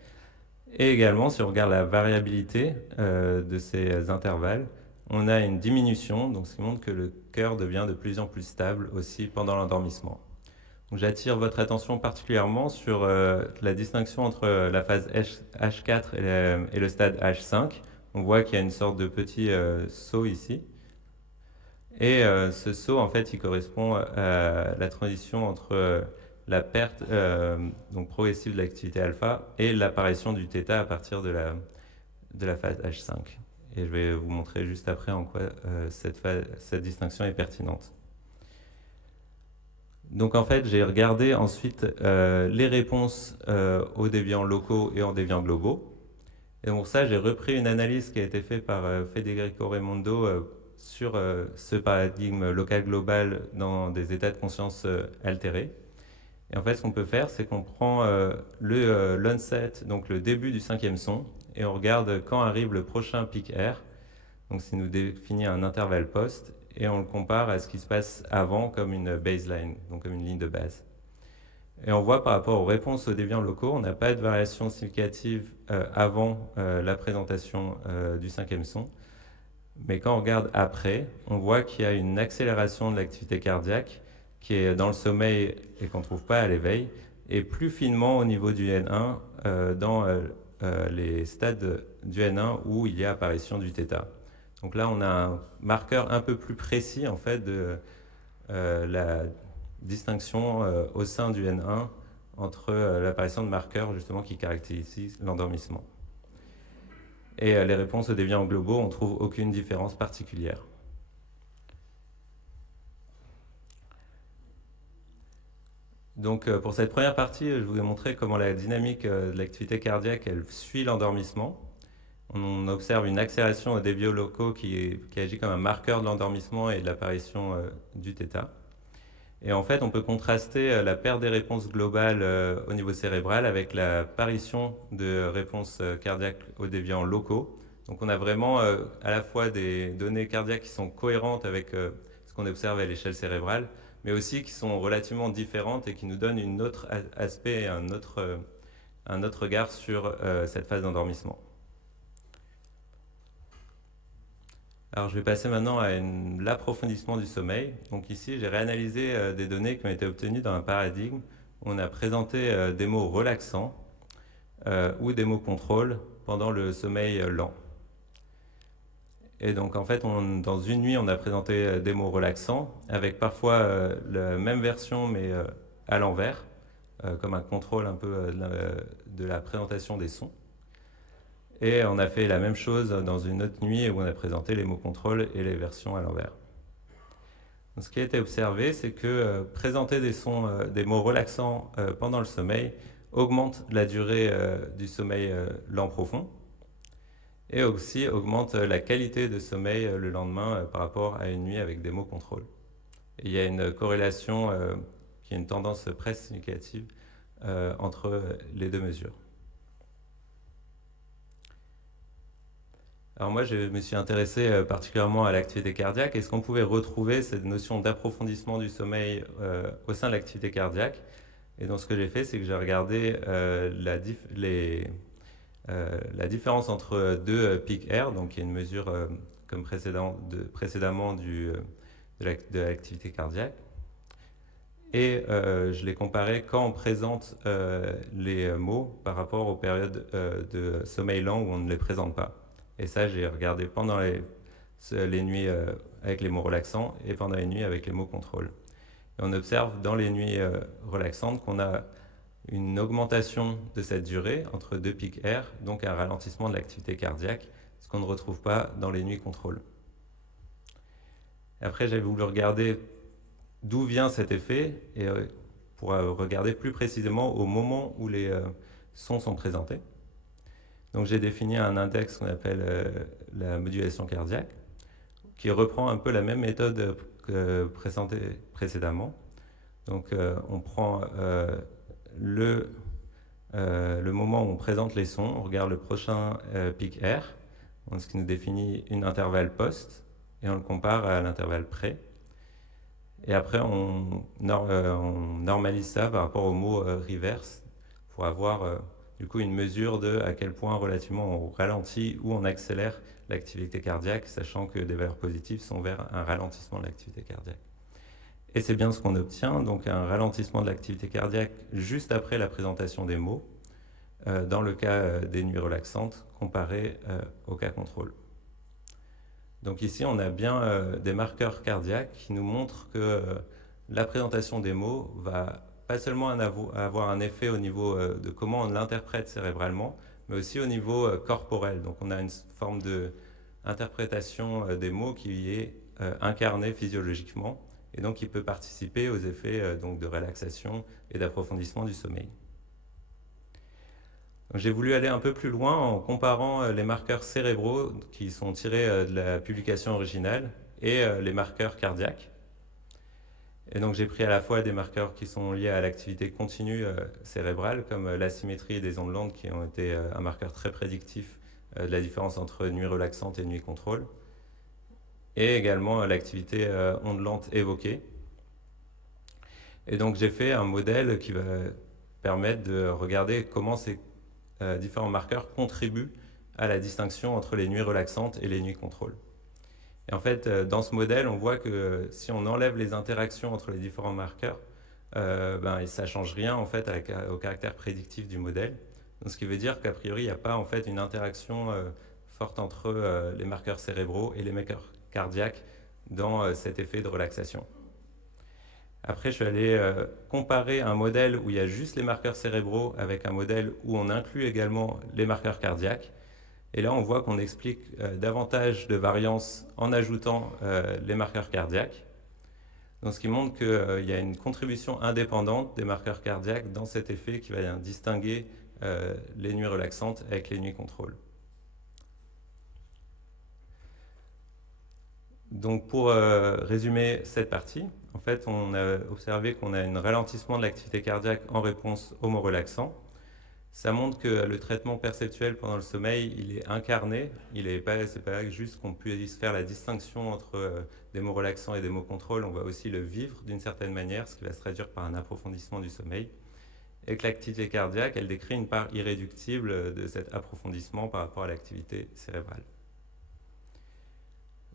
Et également, si on regarde la variabilité de ces intervalles, on a une diminution, donc ce qui montre que le cœur devient de plus en plus stable aussi pendant l'endormissement. J'attire votre attention particulièrement sur la distinction entre la phase H4 et le stade H5. On voit qu'il y a une sorte de petit saut ici. Et ce saut, en fait, il correspond à la transition entre la perte donc progressive de l'activité alpha et l'apparition du θ à partir de la phase H5. Et je vais vous montrer juste après en quoi cette distinction est pertinente. Donc en fait, j'ai regardé ensuite les réponses aux déviants locaux et aux déviants globaux. Et pour ça, j'ai repris une analyse qui a été faite par Federico Raimondo sur ce paradigme local-global dans des états de conscience altérés. Et en fait, ce qu'on peut faire, c'est qu'on prend l'onset, donc le début du 5e son, et on regarde quand arrive le prochain pic R, donc c'est nous définit un intervalle post, et on le compare à ce qui se passe avant comme une baseline, donc comme une ligne de base. Et on voit par rapport aux réponses aux déviants locaux, on n'a pas de variation significative avant la présentation du 5e son. Mais quand on regarde après, on voit qu'il y a une accélération de l'activité cardiaque qui est dans le sommeil et qu'on ne trouve pas à l'éveil, et plus finement au niveau du N1 dans les stades du N1 où il y a apparition du θ. Donc là, on a un marqueur un peu plus précis en fait de la distinction au sein du N1 entre l'apparition de marqueurs justement qui caractérisent l'endormissement. Et les réponses aux déviants globaux, on ne trouve aucune différence particulière. Donc pour cette première partie, je vous ai montré comment la dynamique de l'activité cardiaque, elle suit l'endormissement. On observe une accélération des biolocaux qui agit comme un marqueur de l'endormissement et de l'apparition du θ. Et en fait, on peut contraster la perte des réponses globales au niveau cérébral avec l'apparition de réponses cardiaques aux déviants locaux. Donc on a vraiment à la fois des données cardiaques qui sont cohérentes avec ce qu'on observe à l'échelle cérébrale, mais aussi qui sont relativement différentes et qui nous donnent un autre aspect et un autre regard sur cette phase d'endormissement. Alors je vais passer maintenant à l'approfondissement du sommeil. Donc ici, j'ai réanalysé des données qui ont été obtenues dans un paradigme où on a présenté des mots relaxants ou des mots contrôle pendant le sommeil lent. Et donc en fait, dans une nuit, on a présenté des mots relaxants avec parfois la même version mais à l'envers, comme un contrôle un peu de la présentation des sons. Et on a fait la même chose dans une autre nuit où on a présenté les mots contrôle et les versions à l'envers. Ce qui a été observé, c'est que présenter des mots relaxants pendant le sommeil augmente la durée du sommeil lent profond et aussi augmente la qualité de sommeil le lendemain par rapport à une nuit avec des mots contrôle. Et il y a une corrélation qui est une tendance presque significative entre les deux mesures. Alors moi, je me suis intéressé particulièrement à l'activité cardiaque. Est-ce qu'on pouvait retrouver cette notion d'approfondissement du sommeil au sein de l'activité cardiaque? Et donc ce que j'ai fait, c'est que j'ai regardé la différence entre deux peak air, donc qui est une mesure comme précédemment de l'activité cardiaque. Et je les comparais quand on présente les mots par rapport aux périodes de sommeil lent où on ne les présente pas. Et ça, j'ai regardé pendant les nuits avec les mots relaxants et pendant les nuits avec les mots contrôle. Et on observe dans les nuits relaxantes qu'on a une augmentation de cette durée entre deux pics R, donc un ralentissement de l'activité cardiaque, ce qu'on ne retrouve pas dans les nuits contrôle. Après, j'avais voulu regarder d'où vient cet effet et pour regarder plus précisément au moment où les sons sont présentés. Donc j'ai défini un index qu'on appelle la modulation cardiaque, qui reprend un peu la même méthode que présentée précédemment. Donc on prend le moment où on présente les sons, on regarde le prochain pic R, ce qui nous définit une intervalle post, et on le compare à l'intervalle pré. Et après on normalise ça par rapport au mot reverse pour avoir du coup une mesure de à quel point relativement on ralentit ou on accélère l'activité cardiaque, sachant que des valeurs positives sont vers un ralentissement de l'activité cardiaque. Et c'est bien ce qu'on obtient, donc un ralentissement de l'activité cardiaque juste après la présentation des mots, dans le cas des nuits relaxantes, comparé au cas contrôle. Donc ici, on a bien des marqueurs cardiaques qui nous montrent que la présentation des mots va pas seulement avoir un effet au niveau de comment on l'interprète cérébralement, mais aussi au niveau corporel. Donc on a une forme d'interprétation des mots qui est incarnée physiologiquement et donc qui peut participer aux effets donc de relaxation et d'approfondissement du sommeil. J'ai voulu aller un peu plus loin en comparant les marqueurs cérébraux qui sont tirés de la publication originale et les marqueurs cardiaques. Et donc j'ai pris à la fois des marqueurs qui sont liés à l'activité continue cérébrale, comme l'asymétrie des ondes lentes qui ont été un marqueur très prédictif de la différence entre nuit relaxante et nuit contrôle, et également l'activité ondes lentes évoquée. Et donc j'ai fait un modèle qui va permettre de regarder comment ces différents marqueurs contribuent à la distinction entre les nuits relaxantes et les nuits contrôle. Et en fait, dans ce modèle, on voit que si on enlève les interactions entre les différents marqueurs, ça ne change rien en fait au caractère prédictif du modèle. Donc, ce qui veut dire qu'a priori, il n'y a pas en fait une interaction forte entre les marqueurs cérébraux et les marqueurs cardiaques dans cet effet de relaxation. Après, je suis allé comparer un modèle où il y a juste les marqueurs cérébraux avec un modèle où on inclut également les marqueurs cardiaques. Et là, on voit qu'on explique davantage de variance en ajoutant les marqueurs cardiaques. Donc, ce qui montre qu'il y a une contribution indépendante des marqueurs cardiaques dans cet effet qui va distinguer les nuits relaxantes avec les nuits contrôle. Donc, pour résumer cette partie, en fait, on a observé qu'on a un ralentissement de l'activité cardiaque en réponse aux mots relaxants. Ça montre que le traitement perceptuel pendant le sommeil, il est incarné. C'est pas juste qu'on puisse faire la distinction entre des mots relaxants et des mots contrôle. On va aussi le vivre d'une certaine manière, ce qui va se traduire par un approfondissement du sommeil. Et que l'activité cardiaque, elle décrit une part irréductible de cet approfondissement par rapport à l'activité cérébrale.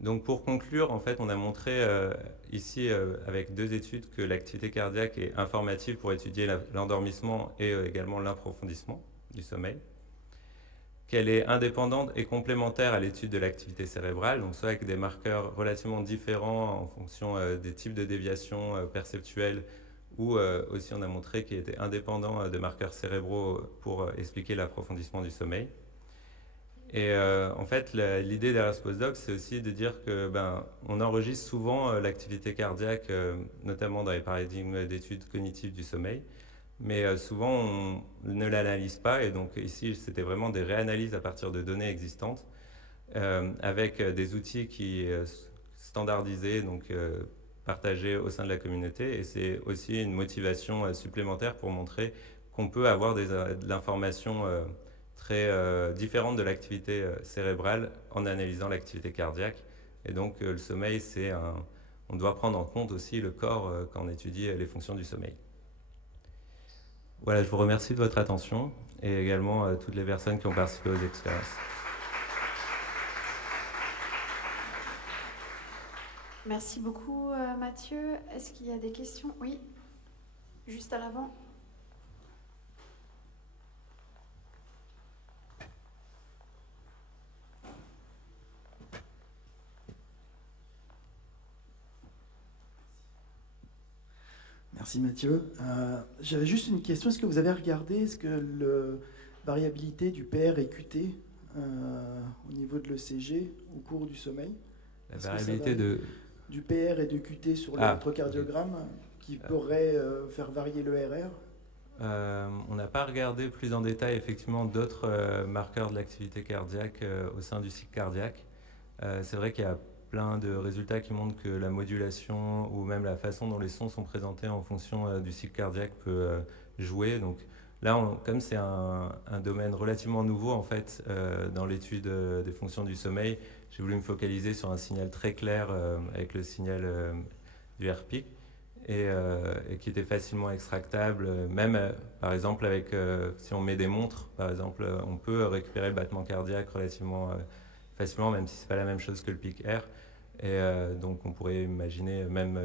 Donc pour conclure, en fait, on a montré ici avec 2 études que l'activité cardiaque est informative pour étudier l'endormissement et également l'approfondissement du sommeil, qu'elle est indépendante et complémentaire à l'étude de l'activité cérébrale, donc soit avec des marqueurs relativement différents en fonction des types de déviations perceptuelles, ou aussi on a montré qu'il était indépendant de marqueurs cérébraux pour expliquer l'approfondissement du sommeil. Et en fait, l'idée derrière ce postdoc, c'est aussi de dire que on enregistre souvent l'activité cardiaque, notamment dans les paradigmes d'études cognitives du sommeil, mais souvent on ne l'analyse pas. Et donc ici, c'était vraiment des réanalyses à partir de données existantes, avec des outils qui standardisés, donc partagés au sein de la communauté. Et c'est aussi une motivation supplémentaire pour montrer qu'on peut avoir de l'information très différente de l'activité cérébrale en analysant l'activité cardiaque. Et donc le sommeil, on doit prendre en compte aussi le corps quand on étudie les fonctions du sommeil. Voilà, je vous remercie de votre attention et également toutes les personnes qui ont participé aux expériences. Merci beaucoup Mathieu. Est-ce qu'il y a des questions? Oui, juste à l'avant. Merci Mathieu. J'avais juste une question. Est-ce que vous avez regardé la variabilité du PR et QT au niveau de l'ECG au cours du sommeil? La variabilité du PR et de QT sur l'électrocardiogramme qui pourrait faire varier le RR? On n'a pas regardé plus en détail effectivement d'autres marqueurs de l'activité cardiaque au sein du cycle cardiaque. C'est vrai qu'il y a plein de résultats qui montrent que la modulation ou même la façon dont les sons sont présentés en fonction du cycle cardiaque peut jouer. Donc là, comme c'est un domaine relativement nouveau en fait dans l'étude des fonctions du sommeil, j'ai voulu me focaliser sur un signal très clair avec le signal du RPIC et qui était facilement extractable. Même par exemple avec si on met des montres, par exemple, on peut récupérer le battement cardiaque relativement facilement, même si c'est pas la même chose que le pic R. Et donc on pourrait imaginer même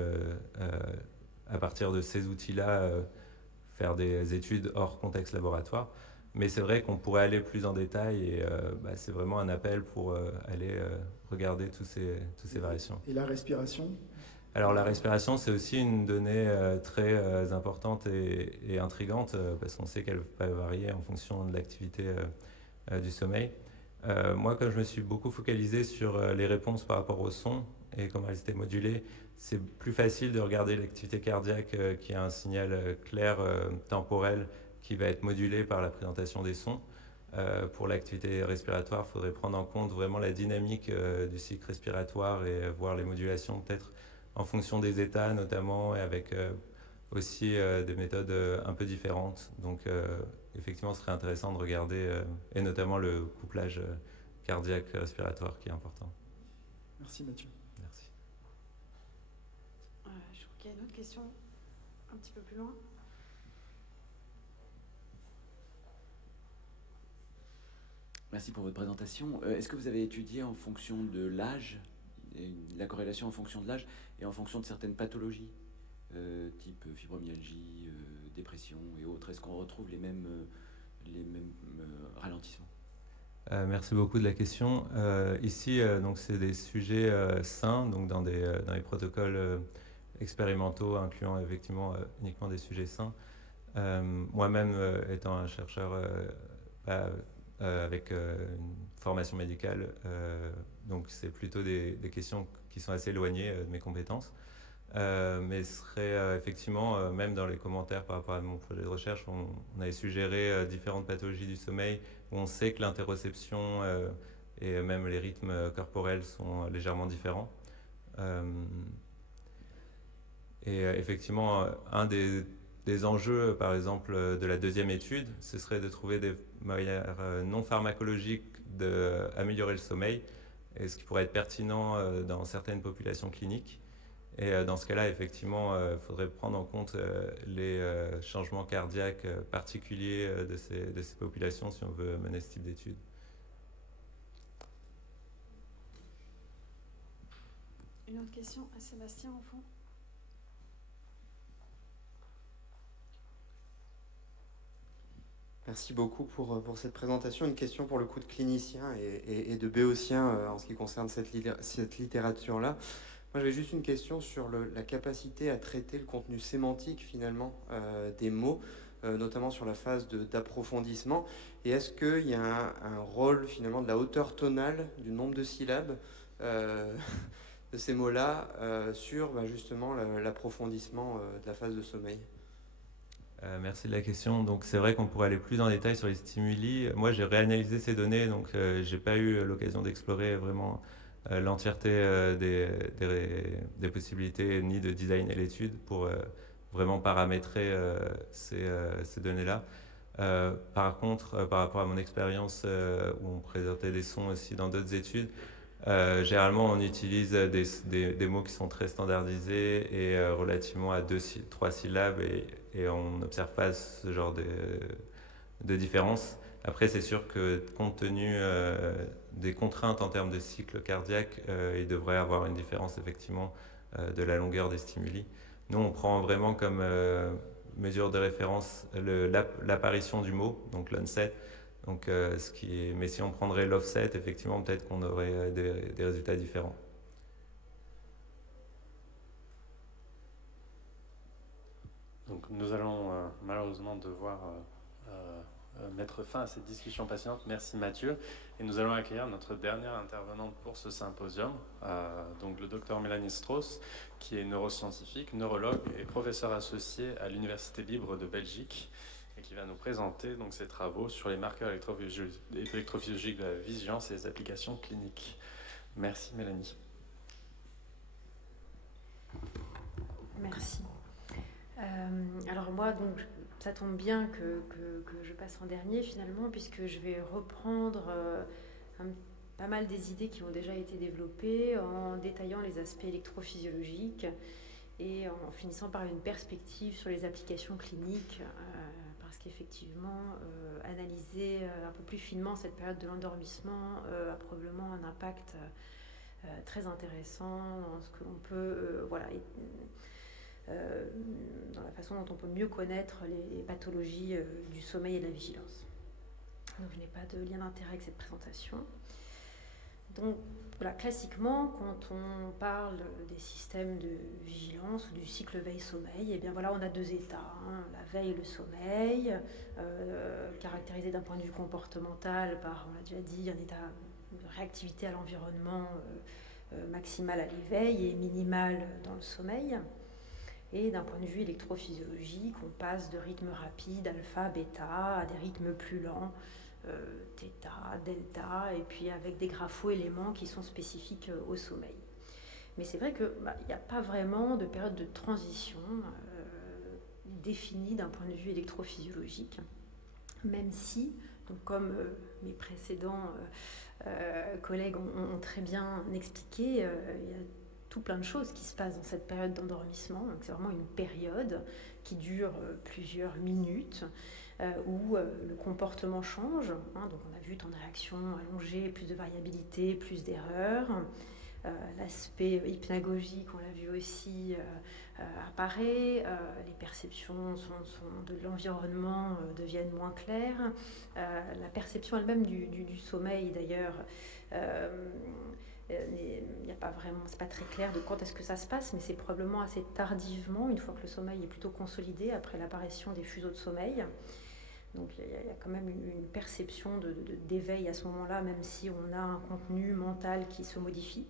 à partir de ces outils-là faire des études hors contexte laboratoire. Mais c'est vrai qu'on pourrait aller plus en détail et c'est vraiment un appel pour aller regarder toutes ces variations. Et la respiration? Alors la respiration, c'est aussi une donnée très importante et intrigante parce qu'on sait qu'elle peut varier en fonction de l'activité du sommeil. Moi, comme je me suis beaucoup focalisé sur les réponses par rapport au son et comment elles étaient modulées, c'est plus facile de regarder l'activité cardiaque qui a un signal clair temporel qui va être modulé par la présentation des sons. Pour l'activité respiratoire, il faudrait prendre en compte vraiment la dynamique du cycle respiratoire et voir les modulations peut-être en fonction des états notamment et avec aussi des méthodes un peu différentes. Donc effectivement, ce serait intéressant de regarder, et notamment le couplage cardiaque-respiratoire qui est important. Merci Mathieu. Merci. Je crois qu'il y a une autre question un petit peu plus loin. Merci pour votre présentation. Est-ce que vous avez étudié en fonction de l'âge, la corrélation en fonction de l'âge et en fonction de certaines pathologies, type fibromyalgie, dépression et autres? Est-ce qu'on retrouve les mêmes ralentissements? Merci beaucoup de la question. Ici, donc c'est des sujets sains, donc dans les protocoles expérimentaux incluant effectivement uniquement des sujets sains. Moi-même, étant un chercheur avec une formation médicale, donc c'est plutôt des questions qui sont assez éloignées de mes compétences. mais ce serait effectivement, même dans les commentaires par rapport à mon projet de recherche, on avait suggéré différentes pathologies du sommeil où on sait que l'interoception et même les rythmes corporels sont légèrement différents. Effectivement, un des enjeux, par exemple, de la deuxième étude, ce serait de trouver des moyens non pharmacologiques d'améliorer le sommeil, et ce qui pourrait être pertinent dans certaines populations cliniques. Et dans ce cas-là, effectivement, il faudrait prendre en compte les changements cardiaques particuliers de ces populations si on veut mener ce type d'études. Une autre question à Sébastien, au fond. Merci beaucoup pour cette présentation. Une question pour le coup de clinicien et de béotien en ce qui concerne cette littérature-là. Moi, j'avais juste une question sur la capacité à traiter le contenu sémantique, finalement, des mots, notamment sur la phase d'approfondissement. Et est-ce qu'il y a un rôle, finalement, de la hauteur tonale, du nombre de syllabes de ces mots-là sur justement l'approfondissement de la phase de sommeil? Merci de la question. Donc c'est vrai qu'on pourrait aller plus en détail sur les stimuli. Moi j'ai réanalysé ces données, donc j'ai pas eu l'occasion d'explorer vraiment l'entièreté des possibilités ni de designer l'étude pour vraiment paramétrer ces données-là. Par contre, par rapport à mon expérience où on présentait des sons aussi dans d'autres études, généralement on utilise des mots qui sont très standardisés et relativement à 2-3 syllabes et on n'observe pas ce genre de différence. Après, c'est sûr que compte tenu des contraintes en termes de cycle cardiaque, il devrait y avoir une différence effectivement de la longueur des stimuli. Nous, on prend vraiment comme mesure de référence l'apparition du mot, donc l'onset. Donc, mais si on prendrait l'offset, effectivement, peut-être qu'on aurait des résultats différents. Donc nous allons malheureusement devoir mettre fin à cette discussion passionnante. Merci Mathieu. Et nous allons accueillir notre dernière intervenante pour ce symposium, donc le docteur Mélanie Strauss, qui est neuroscientifique, neurologue et professeur associé à l'Université libre de Belgique, et qui va nous présenter donc ses travaux sur les marqueurs électrophysiologiques de la vigilance et les applications cliniques. Merci Mélanie. Merci. Alors moi, donc, ça tombe bien que je passe en dernier finalement, puisque je vais reprendre pas mal des idées qui ont déjà été développées en détaillant les aspects électrophysiologiques et en finissant par une perspective sur les applications cliniques, parce qu'effectivement, analyser un peu plus finement cette période de l'endormissement a probablement un impact très intéressant dans ce que l'on peut... dans la façon dont on peut mieux connaître les pathologies du sommeil et de la vigilance. Donc je n'ai pas de lien d'intérêt avec cette présentation. Donc voilà, classiquement, quand on parle des systèmes de vigilance ou du cycle veille-sommeil, eh bien voilà, on a deux états, hein, la veille et le sommeil, caractérisés d'un point de vue comportemental par, on l'a déjà dit, un état de réactivité à l'environnement maximal à l'éveil et minimal dans le sommeil. Et d'un point de vue électrophysiologique, on passe de rythmes rapides, alpha, bêta, à des rythmes plus lents, θ, delta, et puis avec des grapho-éléments qui sont spécifiques au sommeil. Mais c'est vrai qu'il n'y a pas vraiment de période de transition définie d'un point de vue électrophysiologique, même si, donc comme mes précédents collègues ont très bien expliqué, il y a tout plein de choses qui se passent dans cette période d'endormissement. Donc c'est vraiment une période qui dure plusieurs minutes où le comportement change. Hein, donc on a vu temps de réaction allongé, plus de variabilité, plus d'erreurs. L'aspect hypnagogique, on l'a vu aussi, apparaît. Les perceptions de l'environnement deviennent moins claires. La perception elle-même du sommeil, d'ailleurs, il n'y a pas vraiment, c'est pas très clair de quand est-ce que ça se passe, mais c'est probablement assez tardivement, une fois que le sommeil est plutôt consolidé après l'apparition des fuseaux de sommeil. Donc il y a quand même une perception d'éveil à ce moment-là, même si on a un contenu mental qui se modifie.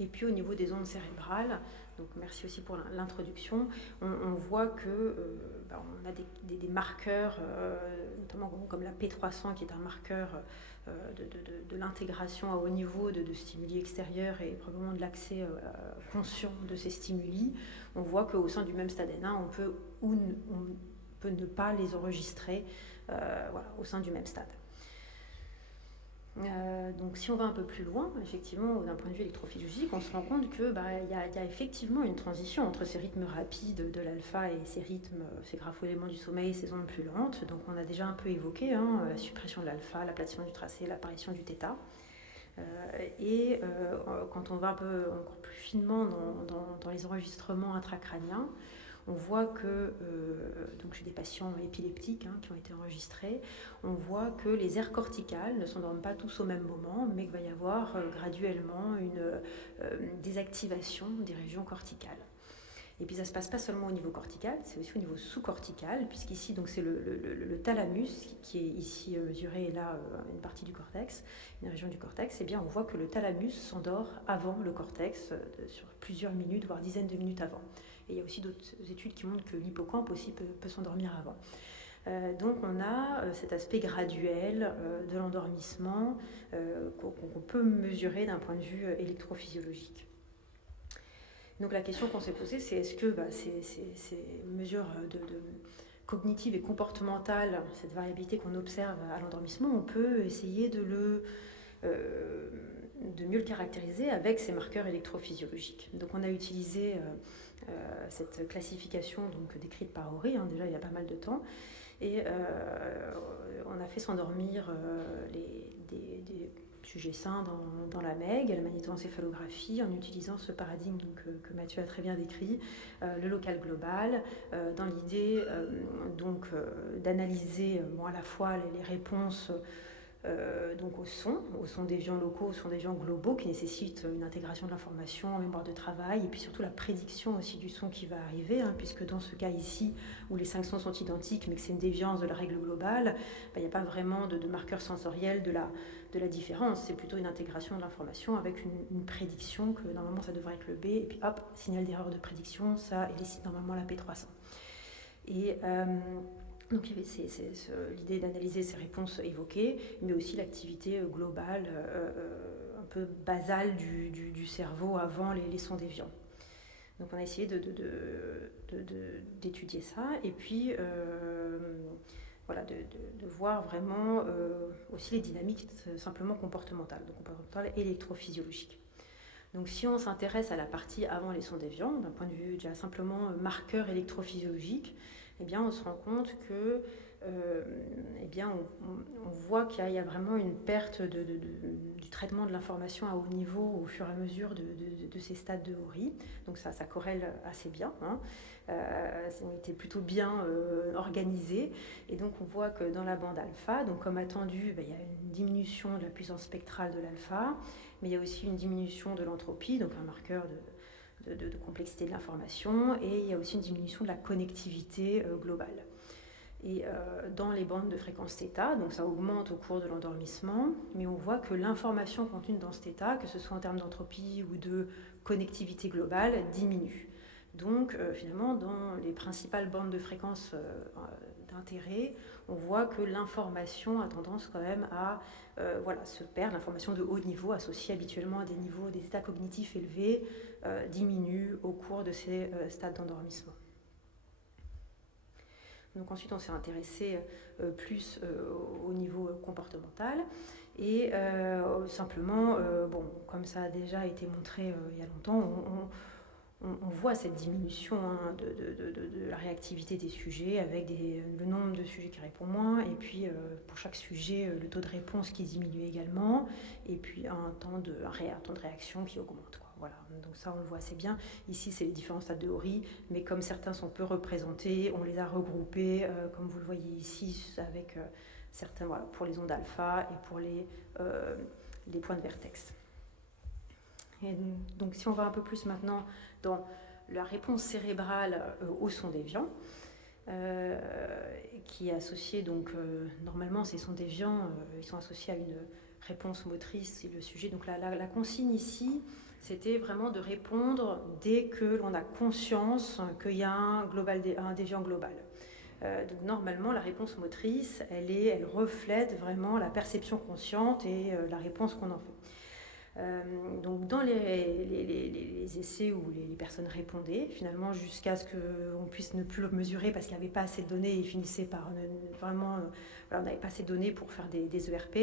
Et puis au niveau des ondes cérébrales, donc merci aussi pour l'introduction, on voit que on a des marqueurs, notamment comme la P300 qui est un marqueur de l'intégration à haut niveau de stimuli extérieurs et probablement de l'accès conscient de ces stimuli. On voit qu'au sein du même stade N1, on peut ne pas les enregistrer au sein du même stade. Donc si on va un peu plus loin, effectivement, d'un point de vue électrophysiologique, on se rend compte que y a effectivement une transition entre ces rythmes rapides de l'alpha et ces graphoéléments du sommeil, ces ondes plus lentes. Donc on a déjà un peu évoqué la suppression de l'alpha, l'aplatissement du tracé, l'apparition du θ. Quand on va un peu encore plus finement dans les enregistrements intracrâniens, on voit que, donc chez des patients épileptiques qui ont été enregistrés, on voit que les aires corticales ne s'endorment pas tous au même moment, mais qu'il va y avoir graduellement une désactivation des régions corticales. Et puis ça ne se passe pas seulement au niveau cortical, c'est aussi au niveau sous-cortical, puisqu'ici donc c'est le thalamus qui est ici mesuré, et là une partie du cortex, une région du cortex. Et bien on voit que le thalamus s'endort avant le cortex sur plusieurs minutes, voire dizaines de minutes avant. Et il y a aussi d'autres études qui montrent que l'hippocampe aussi peut s'endormir avant. Donc on a cet aspect graduel de l'endormissement qu'on peut mesurer d'un point de vue électrophysiologique. Donc la question qu'on s'est posée, c'est est-ce que ces mesures cognitives et comportementales, cette variabilité qu'on observe à l'endormissement, on peut essayer de mieux le caractériser avec ces marqueurs électrophysiologiques. Donc on a utilisé cette classification décrite par Horry, déjà il y a pas mal de temps, et on a fait s'endormir des sujets sains dans la MEG, la magnétoencéphalographie, en utilisant ce paradigme que Mathieu a très bien décrit, le local global, dans l'idée d'analyser à la fois les réponses au son des déviants locaux, au son des déviants globaux qui nécessitent une intégration de l'information en mémoire de travail, et puis surtout la prédiction aussi du son qui va arriver, puisque dans ce cas ici, où les 5 sons sont identiques, mais que c'est une déviance de la règle globale, il n'y a pas vraiment de marqueur sensoriel de la différence, c'est plutôt une intégration de l'information avec une prédiction que normalement ça devrait être le B, et puis hop, signal d'erreur de prédiction, ça élicite normalement la P300. Et donc il y avait l'idée d'analyser ces réponses évoquées, mais aussi l'activité globale, un peu basale du cerveau avant les sons déviants. Donc on a essayé d'étudier ça, et puis de voir vraiment aussi les dynamiques simplement comportementales, donc comportementales électrophysiologiques. Donc si on s'intéresse à la partie avant les sons déviants, d'un point de vue déjà simplement marqueur électrophysiologique, eh bien, on se rend compte que, on voit qu'il y a vraiment une perte du traitement de l'information à haut niveau au fur et à mesure de ces stades de Horry. Donc ça corrèle assez bien. Ça a été plutôt bien organisé. Et donc on voit que dans la bande alpha, donc comme attendu, il y a une diminution de la puissance spectrale de l'alpha, mais il y a aussi une diminution de l'entropie, donc un marqueur de complexité de l'information, et il y a aussi une diminution de la connectivité globale. Et dans les bandes de fréquence θ, donc ça augmente au cours de l'endormissement, mais on voit que l'information contenue dans ce θ, que ce soit en termes d'entropie ou de connectivité globale, diminue. Donc finalement, dans les principales bandes de fréquence d'intérêt, on voit que l'information a tendance quand même à se perdre. L'information de haut niveau, associée habituellement à des états cognitifs élevés, diminue au cours de ces stades d'endormissement. Donc ensuite, on s'est intéressé plus au niveau comportemental, et simplement, comme ça a déjà été montré il y a longtemps, on voit cette diminution de la réactivité des sujets, avec le nombre de sujets qui répondent moins, et puis pour chaque sujet, le taux de réponse qui diminue également, et puis un temps de réaction qui augmente, quoi. Voilà. Donc ça, on le voit assez bien. Ici, c'est les différents stades de Horry, mais comme certains sont peu représentés, on les a regroupés, comme vous le voyez ici, avec certains, pour les ondes alpha et pour les points de vertex. Et donc si on va un peu plus maintenant dans la réponse cérébrale au son déviant, qui est associée, donc normalement ces sons déviants, ils sont associés à une réponse motrice, c'est le sujet. Donc la consigne ici, c'était vraiment de répondre dès que l'on a conscience qu'il y a un déviant global. Donc normalement, la réponse motrice, elle reflète vraiment la perception consciente et la réponse qu'on en fait. Donc dans les essais où les personnes répondaient, finalement jusqu'à ce qu'on puisse ne plus le mesurer parce qu'il n'y avait pas assez de données, ils finissaient par vraiment, on n'avait pas assez de données pour faire des ERP,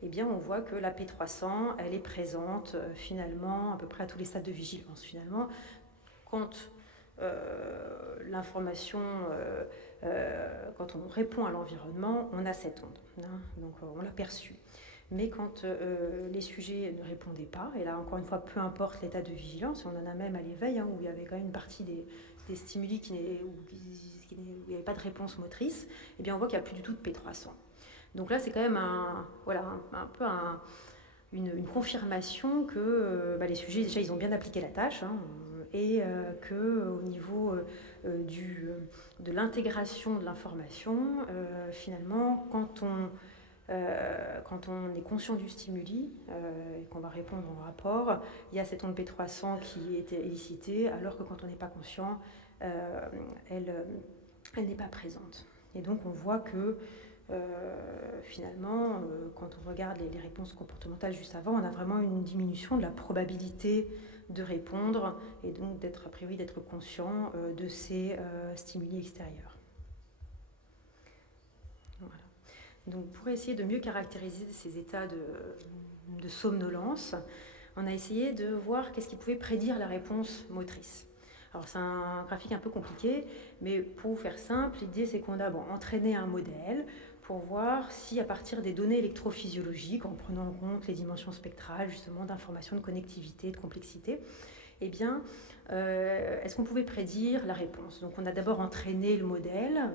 eh bien on voit que la P300, elle est présente finalement à peu près à tous les stades de vigilance. Finalement, quand l'information, quand on répond à l'environnement, on a cette onde, hein, donc on l'a perçue. Mais quand les sujets ne répondaient pas, et là encore une fois, peu importe l'état de vigilance, on en a même à l'éveil, hein, où il y avait quand même une partie des stimuli où il n'y avait pas de réponse motrice, eh bien on voit qu'il n'y a plus du tout de P300. Donc là, c'est quand même un peu une confirmation que les sujets, déjà, ils ont bien appliqué la tâche, hein, et qu'au niveau de l'intégration de l'information, finalement, quand on est conscient du stimuli et qu'on va répondre en rapport, il y a cette onde P300 qui est élicitée, alors que quand on n'est pas conscient, elle n'est pas présente. Et donc on voit que finalement, quand on regarde les réponses comportementales juste avant, on a vraiment une diminution de la probabilité de répondre et donc a priori d'être conscient de ces stimuli extérieurs. Voilà. Donc pour essayer de mieux caractériser ces états de somnolence, on a essayé de voir qu'est-ce qui pouvait prédire la réponse motrice. Alors c'est un graphique un peu compliqué, mais pour faire simple, l'idée c'est qu'on a entraîné un modèle pour voir si à partir des données électrophysiologiques, en prenant en compte les dimensions spectrales justement d'information, de connectivité, de complexité, eh bien, est-ce qu'on pouvait prédire la réponse? Donc on a d'abord entraîné le modèle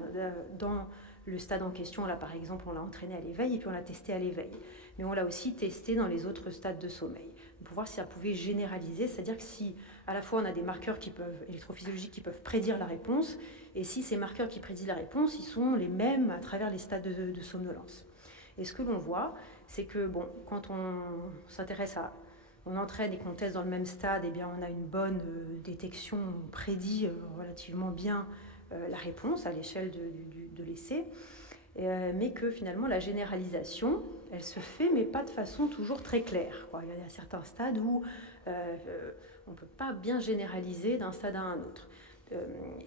dans le stade en question. Là par exemple, on l'a entraîné à l'éveil et puis on l'a testé à l'éveil. Mais on l'a aussi testé dans les autres stades de sommeil, pour voir si ça pouvait généraliser, c'est-à-dire que si à la fois on a des marqueurs électrophysiologiques qui peuvent prédire la réponse, et si ces marqueurs qui prédisent la réponse, ils sont les mêmes à travers les stades de somnolence. Et ce que l'on voit, c'est que quand on s'intéresse on entraîne et qu'on teste dans le même stade, eh bien on a une bonne détection, on prédit relativement bien la réponse à l'échelle de l'essai, mais que finalement la généralisation, elle se fait, mais pas de façon toujours très claire. Il y a certains stades où on ne peut pas bien généraliser d'un stade à un autre.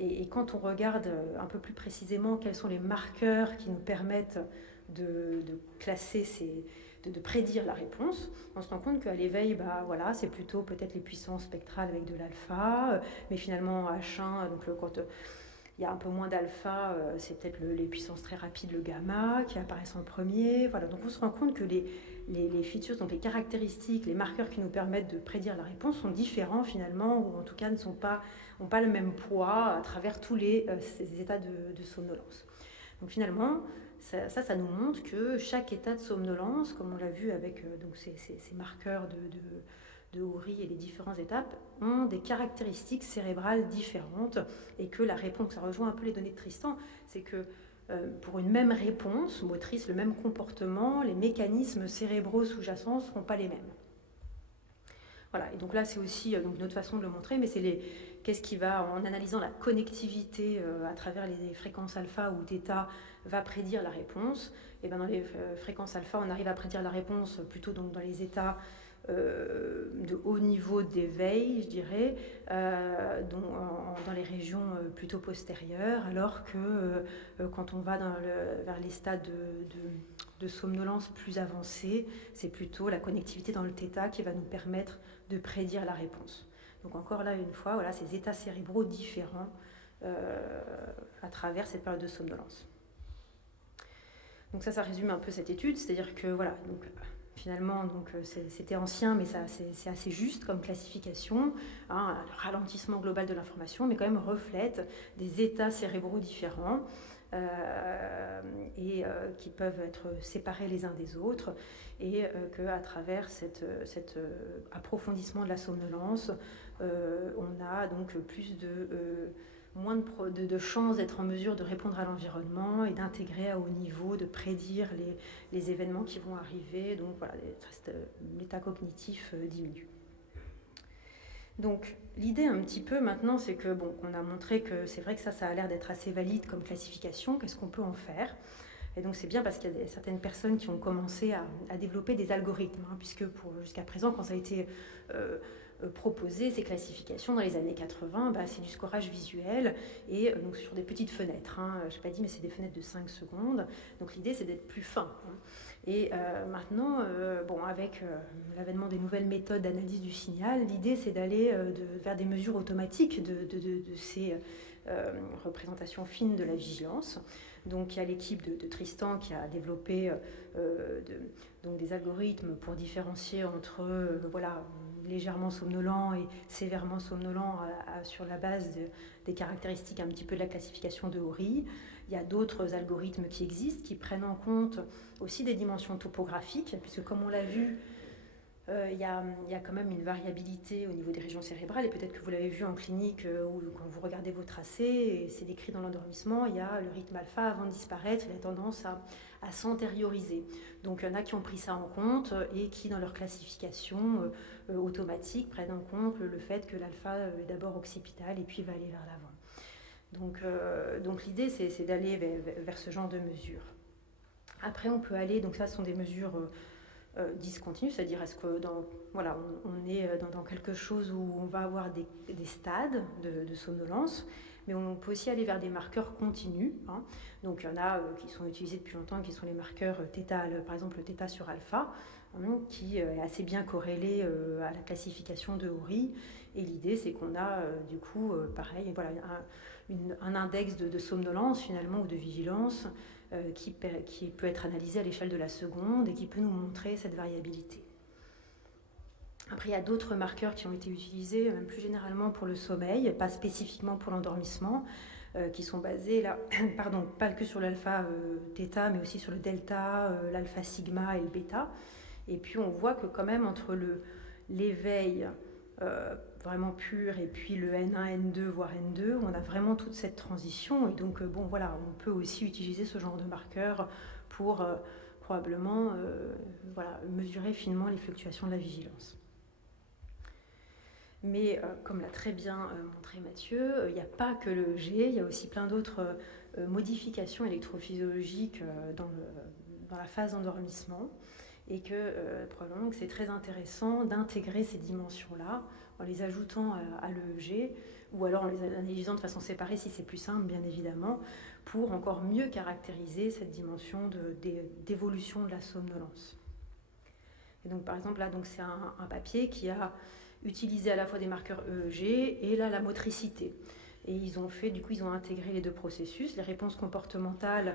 Et quand on regarde un peu plus précisément quels sont les marqueurs qui nous permettent de classer de prédire la réponse, on se rend compte qu'à l'éveil, c'est plutôt peut-être les puissances spectrales avec de l'alpha, mais finalement H1, donc quand il y a un peu moins d'alpha, c'est peut-être les puissances très rapides, le gamma, qui apparaissent en premier. Voilà, donc on se rend compte que les features, donc les caractéristiques, les marqueurs qui nous permettent de prédire la réponse sont différents finalement, ou en tout cas n'ont pas le même poids à travers tous ces états de somnolence. Donc finalement, ça nous montre que chaque état de somnolence, comme on l'a vu avec ces marqueurs de Oury et les différentes étapes, ont des caractéristiques cérébrales différentes, et que la réponse, ça rejoint un peu les données de Tristan, c'est que pour une même réponse motrice, le même comportement, les mécanismes cérébraux sous-jacents ne seront pas les mêmes. Voilà, et donc là c'est aussi une autre façon de le montrer, mais c'est qu'est-ce qui va, en analysant la connectivité à travers les fréquences alpha ou θ, va prédire la réponse. Et bien dans les fréquences alpha, on arrive à prédire la réponse plutôt donc dans les états de haut niveau d'éveil, je dirais, dans les régions plutôt postérieures, alors que quand on va vers les stades de somnolence plus avancés, c'est plutôt la connectivité dans le θ qui va nous permettre de prédire la réponse. Donc encore là, une fois, voilà, ces états cérébraux différents à travers cette période de somnolence. Donc ça résume un peu cette étude, c'est-à-dire que voilà, donc finalement, c'était ancien, mais c'est assez juste comme classification, hein, le ralentissement global de l'information, mais quand même reflète des états cérébraux différents et qui peuvent être séparés les uns des autres, et qu'à travers cet approfondissement de la somnolence, on a donc plus moins de chances d'être en mesure de répondre à l'environnement et d'intégrer à haut niveau, de prédire les événements qui vont arriver. Donc voilà, l'état cognitif diminue. Donc l'idée un petit peu maintenant, c'est que bon, on a montré que c'est vrai que ça a l'air d'être assez valide comme classification. Qu'est-ce qu'on peut en faire? Et donc c'est bien parce qu'il y a certaines personnes qui ont commencé à développer des algorithmes, hein, puisque jusqu'à présent, quand ça a été proposé, ces classifications dans les années 80, c'est du scorage visuel et donc sur des petites fenêtres. Hein, je n'ai pas dit, mais c'est des fenêtres de 5 secondes. Donc l'idée, c'est d'être plus fin. Hein. Et maintenant, avec l'avènement des nouvelles méthodes d'analyse du signal, l'idée, c'est d'aller vers des mesures automatiques de ces représentations fines de la vigilance. Donc il y a l'équipe de Tristan qui a développé donc des algorithmes pour différencier entre légèrement somnolent et sévèrement somnolent sur la base des caractéristiques un petit peu de la classification de Horry. Il y a d'autres algorithmes qui existent, qui prennent en compte aussi des dimensions topographiques, puisque comme on l'a vu, il y a quand même une variabilité au niveau des régions cérébrales, et peut-être que vous l'avez vu en clinique ou quand vous regardez vos tracés, et c'est décrit dans l'endormissement, il y a le rythme alpha avant de disparaître, il a tendance à s'antérioriser. Donc il y en a qui ont pris ça en compte et qui, dans leur classification automatique, prennent en compte le fait que l'alpha est d'abord occipital et puis va aller vers l'avant. Donc l'idée, c'est d'aller vers ce genre de mesures. Après, on peut aller, donc ça, ce sont des mesures discontinues, c'est-à-dire est-ce que on est dans quelque chose où on va avoir des stades de somnolence, mais on peut aussi aller vers des marqueurs continus. Hein. Donc il y en a qui sont utilisés depuis longtemps, qui sont les marqueurs θ, par exemple le θ sur alpha, hein, qui est assez bien corrélé à la classification de Horry. Et l'idée, c'est qu'on a du coup, pareil, un index de somnolence finalement ou de vigilance qui peut être analysé à l'échelle de la seconde et qui peut nous montrer cette variabilité. Après, il y a d'autres marqueurs qui ont été utilisés, même plus généralement pour le sommeil, pas spécifiquement pour l'endormissement, qui sont basés là, pas que sur l'alpha θ, mais aussi sur le delta, l'alpha sigma et le bêta. Et puis on voit que quand même entre l'éveil vraiment pur et puis le N1, N2, voire N2, on a vraiment toute cette transition. Et donc, on peut aussi utiliser ce genre de marqueur pour probablement mesurer finement les fluctuations de la vigilance. Mais comme l'a très bien montré Mathieu, il n'y a pas que le EEG, il y a aussi plein d'autres modifications électrophysiologiques dans la phase d'endormissement. Et que probablement que c'est très intéressant d'intégrer ces dimensions-là en les ajoutant à l'EEG ou alors en les analysant de façon séparée si c'est plus simple, bien évidemment, pour encore mieux caractériser cette dimension d'évolution de la somnolence. Et donc, par exemple, là, c'est un papier qui a utilisé à la fois des marqueurs EEG et là, la motricité. Et ils ont intégré les deux processus, les réponses comportementales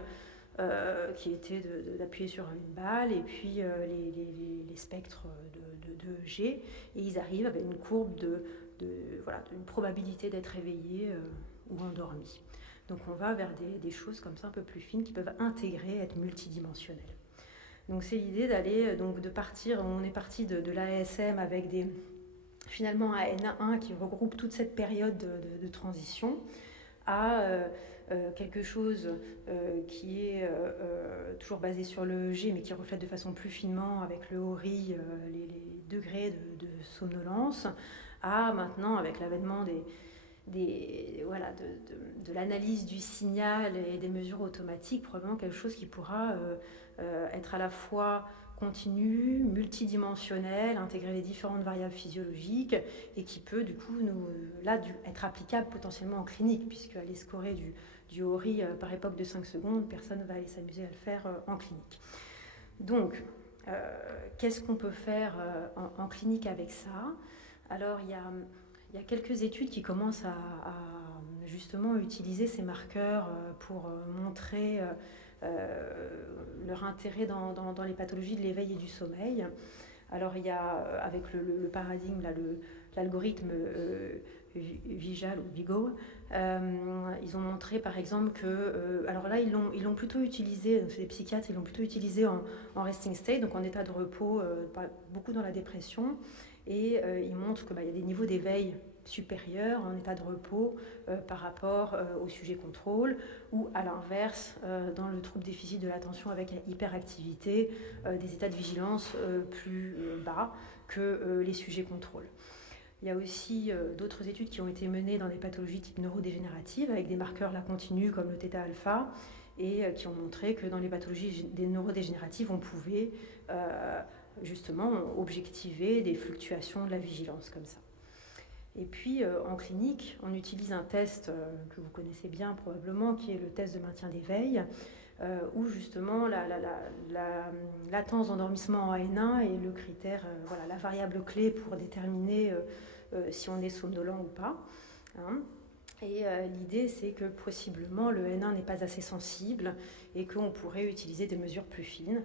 qui était d'appuyer sur une balle et puis les spectres de EEG, et ils arrivent avec une courbe d'une probabilité d'être éveillé ou endormi. Donc on va vers des choses comme ça un peu plus fines qui peuvent intégrer, être multidimensionnelles. Donc c'est l'idée d'aller, de partir, on est parti de l'ASM avec finalement un N1 qui regroupe toute cette période de transition à quelque chose qui est toujours basé sur le EEG, mais qui reflète de façon plus finement avec le Horry les degrés de somnolence, à maintenant avec l'avènement de l'analyse du signal et des mesures automatiques, probablement quelque chose qui pourra être à la fois continu, multidimensionnel, intégrer les différentes variables physiologiques et qui peut du coup être applicable potentiellement en clinique, puisque aller scorer du Horry par époque de 5 secondes, personne ne va aller s'amuser à le faire en clinique. Donc, qu'est-ce qu'on peut faire en clinique avec ça? Alors, il y a quelques études qui commencent à justement utiliser ces marqueurs pour montrer leur intérêt dans les pathologies de l'éveil et du sommeil. Alors il y a avec le paradigme, là, l'algorithme Vijal ou Vigo, ils ont montré par exemple que, alors là ils l'ont plutôt utilisé, c'est des psychiatres, ils l'ont plutôt utilisé en resting state, donc en état de repos, beaucoup dans la dépression, et ils montrent qu'il y a des niveaux d'éveil supérieurs en état de repos par rapport au sujet contrôle, ou à l'inverse, dans le trouble déficit de l'attention avec hyperactivité, des états de vigilance plus bas que les sujets contrôle. Il y a aussi d'autres études qui ont été menées dans des pathologies type neurodégénératives avec des marqueurs là continus comme le θ-alpha et qui ont montré que dans les pathologies des neurodégénératives, on pouvait justement objectiver des fluctuations de la vigilance comme ça. Et puis en clinique, on utilise un test que vous connaissez bien probablement qui est le test de maintien d'éveil où justement la latence d'endormissement en N1 est le critère, voilà, la variable clé pour déterminer si on est somnolent ou pas. Hein. Et l'idée, c'est que possiblement le N1 n'est pas assez sensible et qu'on pourrait utiliser des mesures plus fines.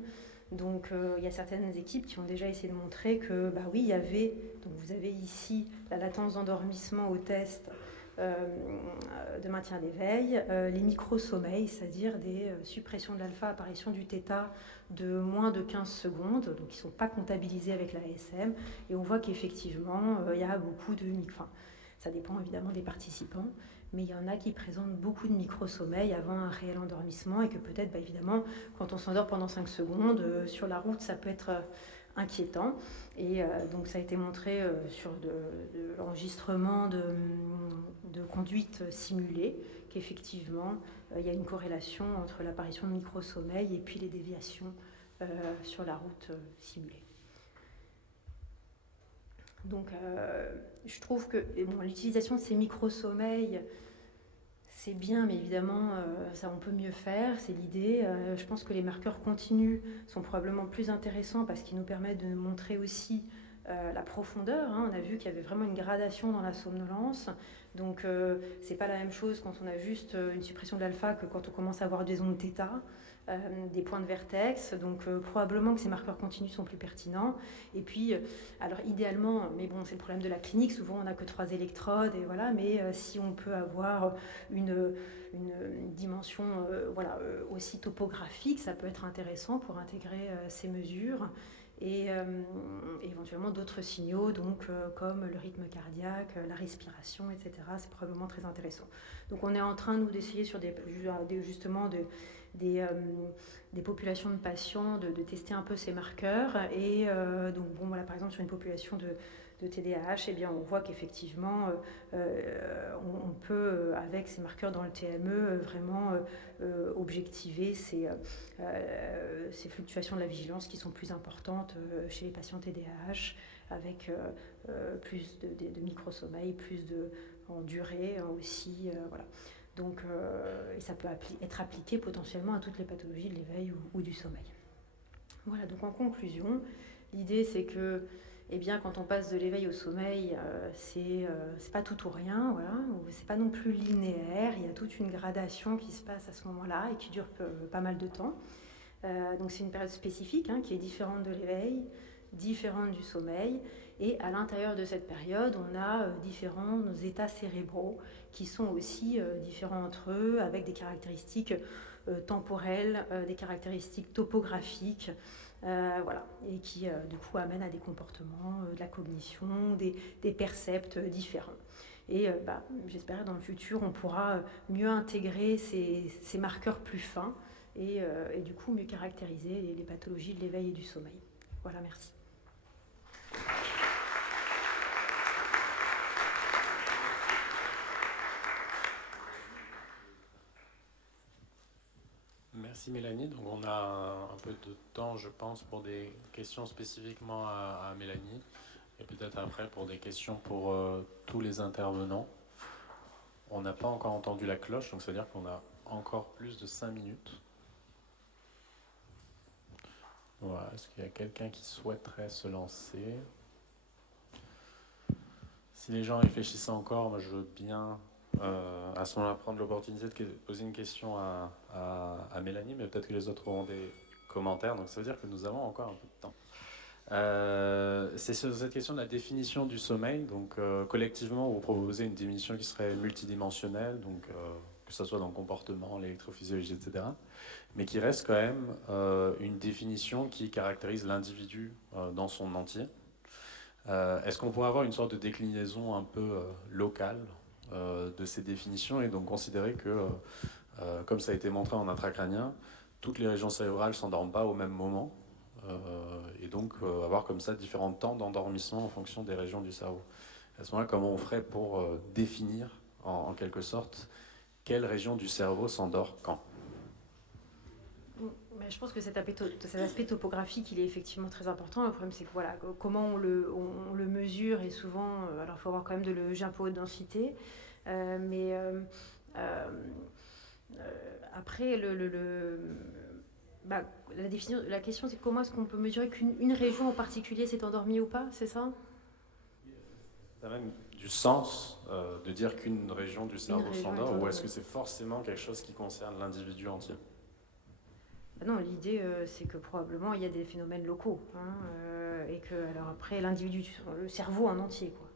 Donc il y a certaines équipes qui ont déjà essayé de montrer que, bah oui, il y avait, donc vous avez ici la latence d'endormissement au test de maintien d'éveil, les micro-sommeils, c'est-à-dire des suppressions de l'alpha, apparition du θ de moins de 15 secondes, donc qui ne sont pas comptabilisés avec la ASM, et on voit qu'effectivement, il y a beaucoup de... Enfin, ça dépend évidemment des participants, mais il y en a qui présentent beaucoup de micro-sommeils avant un réel endormissement, et que peut-être, bah, évidemment, quand on s'endort pendant 5 secondes, sur la route, ça peut être inquiétant. Et donc ça a été montré sur de l'enregistrement de conduite simulée, qu'effectivement, il y a une corrélation entre l'apparition de micro-sommeil et puis les déviations sur la route simulée. Donc je trouve que bon, l'utilisation de ces micro-sommeils, c'est bien, mais évidemment, ça on peut mieux faire, c'est l'idée. Je pense que les marqueurs continus sont probablement plus intéressants parce qu'ils nous permettent de montrer aussi la profondeur. Hein. On a vu qu'il y avait vraiment une gradation dans la somnolence. Donc, c'est pas la même chose quand on a juste une suppression de l'alpha que quand on commence à avoir des ondes θ, des points de vertex. Donc, probablement que ces marqueurs continus sont plus pertinents. Et puis, alors idéalement, mais bon, c'est le problème de la clinique, souvent on n'a que 3 électrodes, et voilà, mais si on peut avoir une dimension voilà, aussi topographique, ça peut être intéressant pour intégrer ces mesures. Et éventuellement d'autres signaux, donc comme le rythme cardiaque, la respiration, etc. C'est probablement très intéressant. Donc on est en train, nous, d'essayer sur justement des populations de patients, de tester un peu ces marqueurs. Et donc bon, voilà, par exemple sur une population de TDAH, eh bien, on voit qu'effectivement, on peut, avec ces marqueurs dans le TME, vraiment objectiver ces fluctuations de la vigilance qui sont plus importantes chez les patients TDAH, avec plus de micro-sommeil, plus en durée aussi. Voilà. Donc, et ça peut être appliqué potentiellement à toutes les pathologies de l'éveil ou du sommeil. Voilà, donc en conclusion, l'idée c'est que eh bien, quand on passe de l'éveil au sommeil, c'est pas tout ou rien, voilà. C'est pas non plus linéaire, il y a toute une gradation qui se passe à ce moment-là et qui dure pas mal de temps. Donc c'est une période spécifique qui est différente de l'éveil, différente du sommeil, et à l'intérieur de cette période, on a différents états cérébraux qui sont aussi différents entre eux, avec des caractéristiques temporelles, des caractéristiques topographiques, voilà, et qui du coup amènent à des comportements, de la cognition, des percepts différents. Et j'espère dans le futur on pourra mieux intégrer ces marqueurs plus fins et du coup mieux caractériser les pathologies de l'éveil et du sommeil. Voilà, merci. Merci Mélanie. Donc on a un peu de temps, je pense, pour des questions spécifiquement à Mélanie et peut-être après pour des questions pour tous les intervenants. On n'a pas encore entendu la cloche, donc ça veut dire qu'on a encore plus de 5 minutes. Voilà. Est-ce qu'il y a quelqu'un qui souhaiterait se lancer? Si les gens réfléchissent encore, moi je veux bien à ce moment-là prendre l'opportunité de poser une question à Mélanie, mais peut-être que les autres auront des commentaires, donc ça veut dire que nous avons encore un peu de temps. C'est sur cette question de la définition du sommeil. Donc, collectivement, vous proposez une définition qui serait multidimensionnelle, donc que ce soit dans le comportement, l'électrophysiologie, etc. Mais qui reste quand même une définition qui caractérise l'individu dans son entier. Est-ce qu'on pourrait avoir une sorte de déclinaison un peu locale de ces définitions et donc considérer que, comme ça a été montré en intracrânien, toutes les régions cérébrales ne s'endorment pas au même moment, et donc avoir comme ça différents temps d'endormissement en fonction des régions du cerveau. À ce moment-là, comment on ferait pour définir, en quelque sorte, quelle région du cerveau s'endort quand? Mais je pense que cet aspect topographique, il est effectivement très important. Le problème, c'est que voilà, comment on le mesure, et souvent, alors il faut avoir quand même de l'EEG un peu haute densité, après, la question, c'est comment est-ce qu'on peut mesurer qu'une région en particulier s'est endormie ou pas, c'est ça? Ça a même du sens de dire qu'une région du cerveau s'endort, ou est-ce que c'est forcément quelque chose qui concerne l'individu entier? Non, l'idée, c'est que probablement il y a des phénomènes locaux, hein, et que, alors après, l'individu, le cerveau en entier, quoi.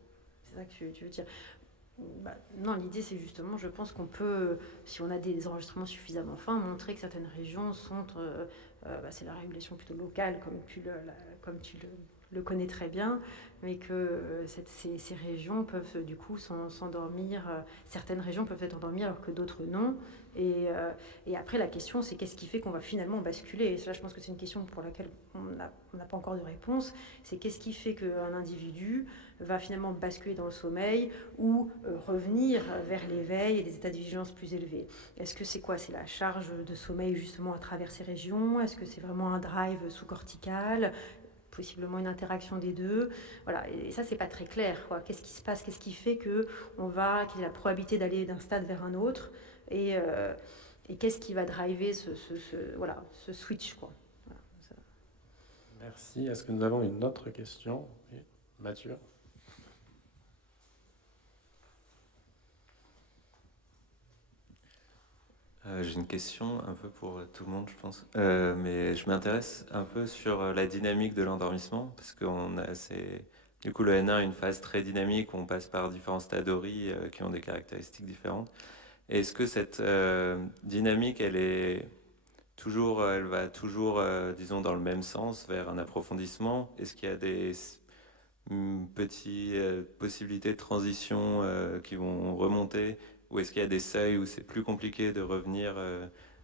C'est ça que tu veux dire. Non, l'idée, c'est justement, je pense qu'on peut, si on a des enregistrements suffisamment fins, montrer que certaines régions sont, c'est la régulation plutôt locale, comme tu le connais très bien, mais que ces régions peuvent du coup s'endormir, certaines régions peuvent être endormies alors que d'autres non. Et après, la question, c'est qu'est-ce qui fait qu'on va finalement basculer? Et ça, je pense que c'est une question pour laquelle on n'a pas encore de réponse. C'est qu'est-ce qui fait qu'un individu va finalement basculer dans le sommeil ou revenir vers l'éveil et des états de vigilance plus élevés? Est-ce que c'est quoi? C'est la charge de sommeil justement à travers ces régions? Est-ce que c'est vraiment un drive sous-cortical? Possiblement une interaction des deux. Voilà, et ça, c'est pas très clair, quoi. Qu'est-ce qui se passe? Qu'est-ce qui fait quelle est la probabilité d'aller d'un stade vers un autre? Et qu'est-ce qui va driver ce switch, quoi. Voilà, ça. Merci. Est-ce que nous avons une autre question? Oui. Mathieu? J'ai une question un peu pour tout le monde, je pense. Mais je m'intéresse un peu sur la dynamique de l'endormissement, parce que du coup, le N1 a une phase très dynamique où on passe par différents stades ORI qui ont des caractéristiques différentes. Est-ce que cette dynamique, elle va toujours, disons, dans le même sens, vers un approfondissement? Est-ce qu'il y a des petites possibilités de transition qui vont remonter? Ou est-ce qu'il y a des seuils où c'est plus compliqué de revenir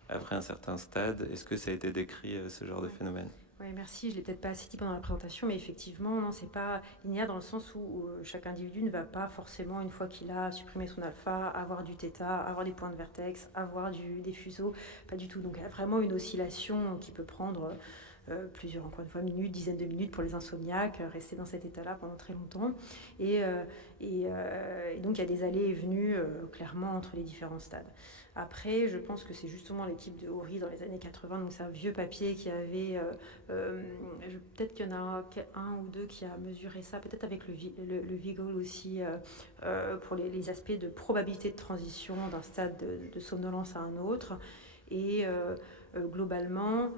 après un certain stade? Est-ce que ça a été décrit, ce genre de phénomène? Oui, merci. Je ne l'ai peut-être pas assez dit pendant la présentation, mais effectivement, non, c'est pas linéaire dans le sens où chaque individu ne va pas forcément, une fois qu'il a supprimé son alpha, avoir du θ, avoir des points de vertex, avoir des fuseaux, pas du tout. Donc il y a vraiment une oscillation qui peut prendre plusieurs, encore une fois, minutes, dizaines de minutes pour les insomniaques, rester dans cet état-là pendant très longtemps. Et donc il y a des allées et venues clairement entre les différents stades. Après, je pense que c'est justement l'équipe de Horry dans les années 80, donc c'est un vieux papier qui avait, peut-être qu'il y en a un ou deux qui a mesuré ça, peut-être avec le Vigol aussi, pour les aspects de probabilité de transition d'un stade de somnolence à un autre. Et globalement,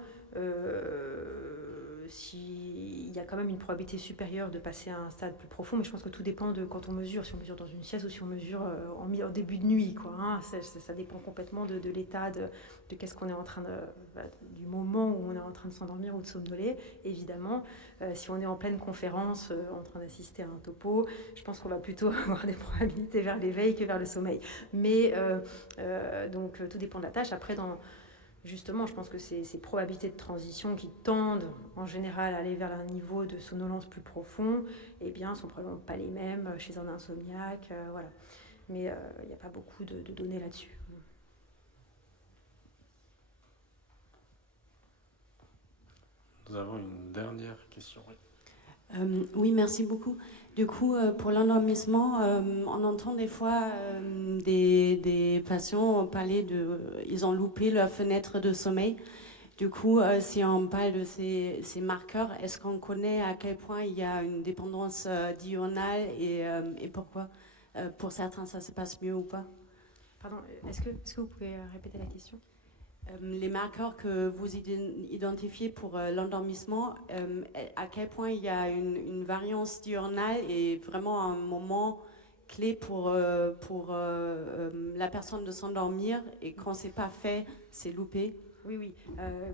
s'il y a quand même une probabilité supérieure de passer à un stade plus profond, mais je pense que tout dépend de quand on mesure, si on mesure dans une sieste ou si on mesure en début de nuit, quoi, hein. Ça dépend complètement de l'état, de qu'est-ce qu'on est en train du moment où on est en train de s'endormir ou de somnoler. Évidemment, si on est en pleine conférence, en train d'assister à un topo, je pense qu'on va plutôt avoir des probabilités vers l'éveil que vers le sommeil. Mais donc tout dépend de la tâche. Après, justement, je pense que ces probabilités de transition qui tendent en général à aller vers un niveau de somnolence plus profond, eh bien, sont probablement pas les mêmes chez un insomniaque, voilà. Mais il n'y a pas beaucoup de données là-dessus. Nous avons une dernière question. Oui, merci beaucoup. Du coup, pour l'endormissement, on entend des fois des patients parler ils ont loupé leur fenêtre de sommeil. Du coup, si on parle de ces marqueurs, est-ce qu'on connaît à quel point il y a une dépendance diurnale et pourquoi pour certains ça se passe mieux ou pas? Pardon, est-ce que vous pouvez répéter la question? Les marqueurs que vous identifiez pour l'endormissement, à quel point il y a une variance diurnale et vraiment un moment clé pour la personne de s'endormir, et quand c'est pas fait, c'est loupé. Oui,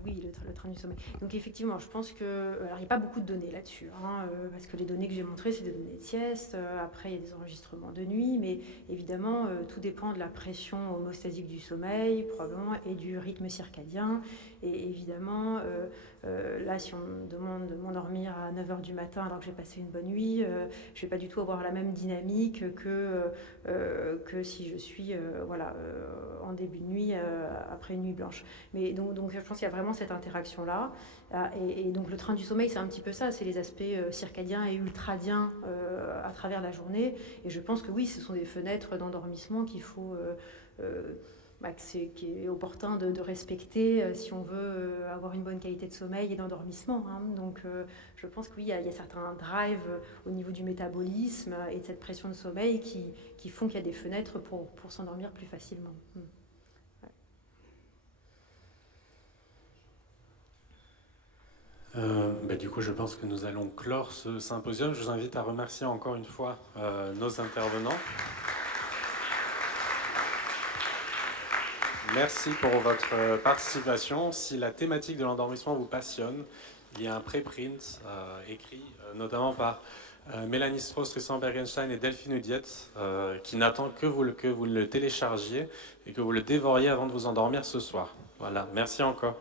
le train du sommeil. Donc effectivement, je pense que... Alors, il n'y a pas beaucoup de données là-dessus, parce que les données que j'ai montrées, c'est des données de sieste. Après, il y a des enregistrements de nuit, mais évidemment, tout dépend de la pression homostasique du sommeil, probablement, et du rythme circadien. Et évidemment, là, si on me demande de m'endormir à 9h du matin alors que j'ai passé une bonne nuit, je ne vais pas du tout avoir la même dynamique que si je suis en début de nuit après une nuit blanche. Mais donc je pense qu'il y a vraiment cette interaction-là. Et donc le train du sommeil, c'est un petit peu ça, c'est les aspects circadiens et ultradiens à travers la journée. Et je pense que oui, ce sont des fenêtres d'endormissement qu'il faut... qui est opportun de respecter si on veut avoir une bonne qualité de sommeil et d'endormissement. Donc je pense que oui, il y a certains drives au niveau du métabolisme et de cette pression de sommeil qui font qu'il y a des fenêtres pour s'endormir plus facilement. Du coup, je pense que nous allons clore ce symposium. Je vous invite à remercier encore une fois nos intervenants. Merci pour votre participation. Si la thématique de l'endormissement vous passionne, il y a un préprint écrit notamment par Mélanie Strauss, Tristan Bergenstein et Delphine Udiette qui n'attend que vous le téléchargiez et que vous le dévoriez avant de vous endormir ce soir. Voilà, merci encore.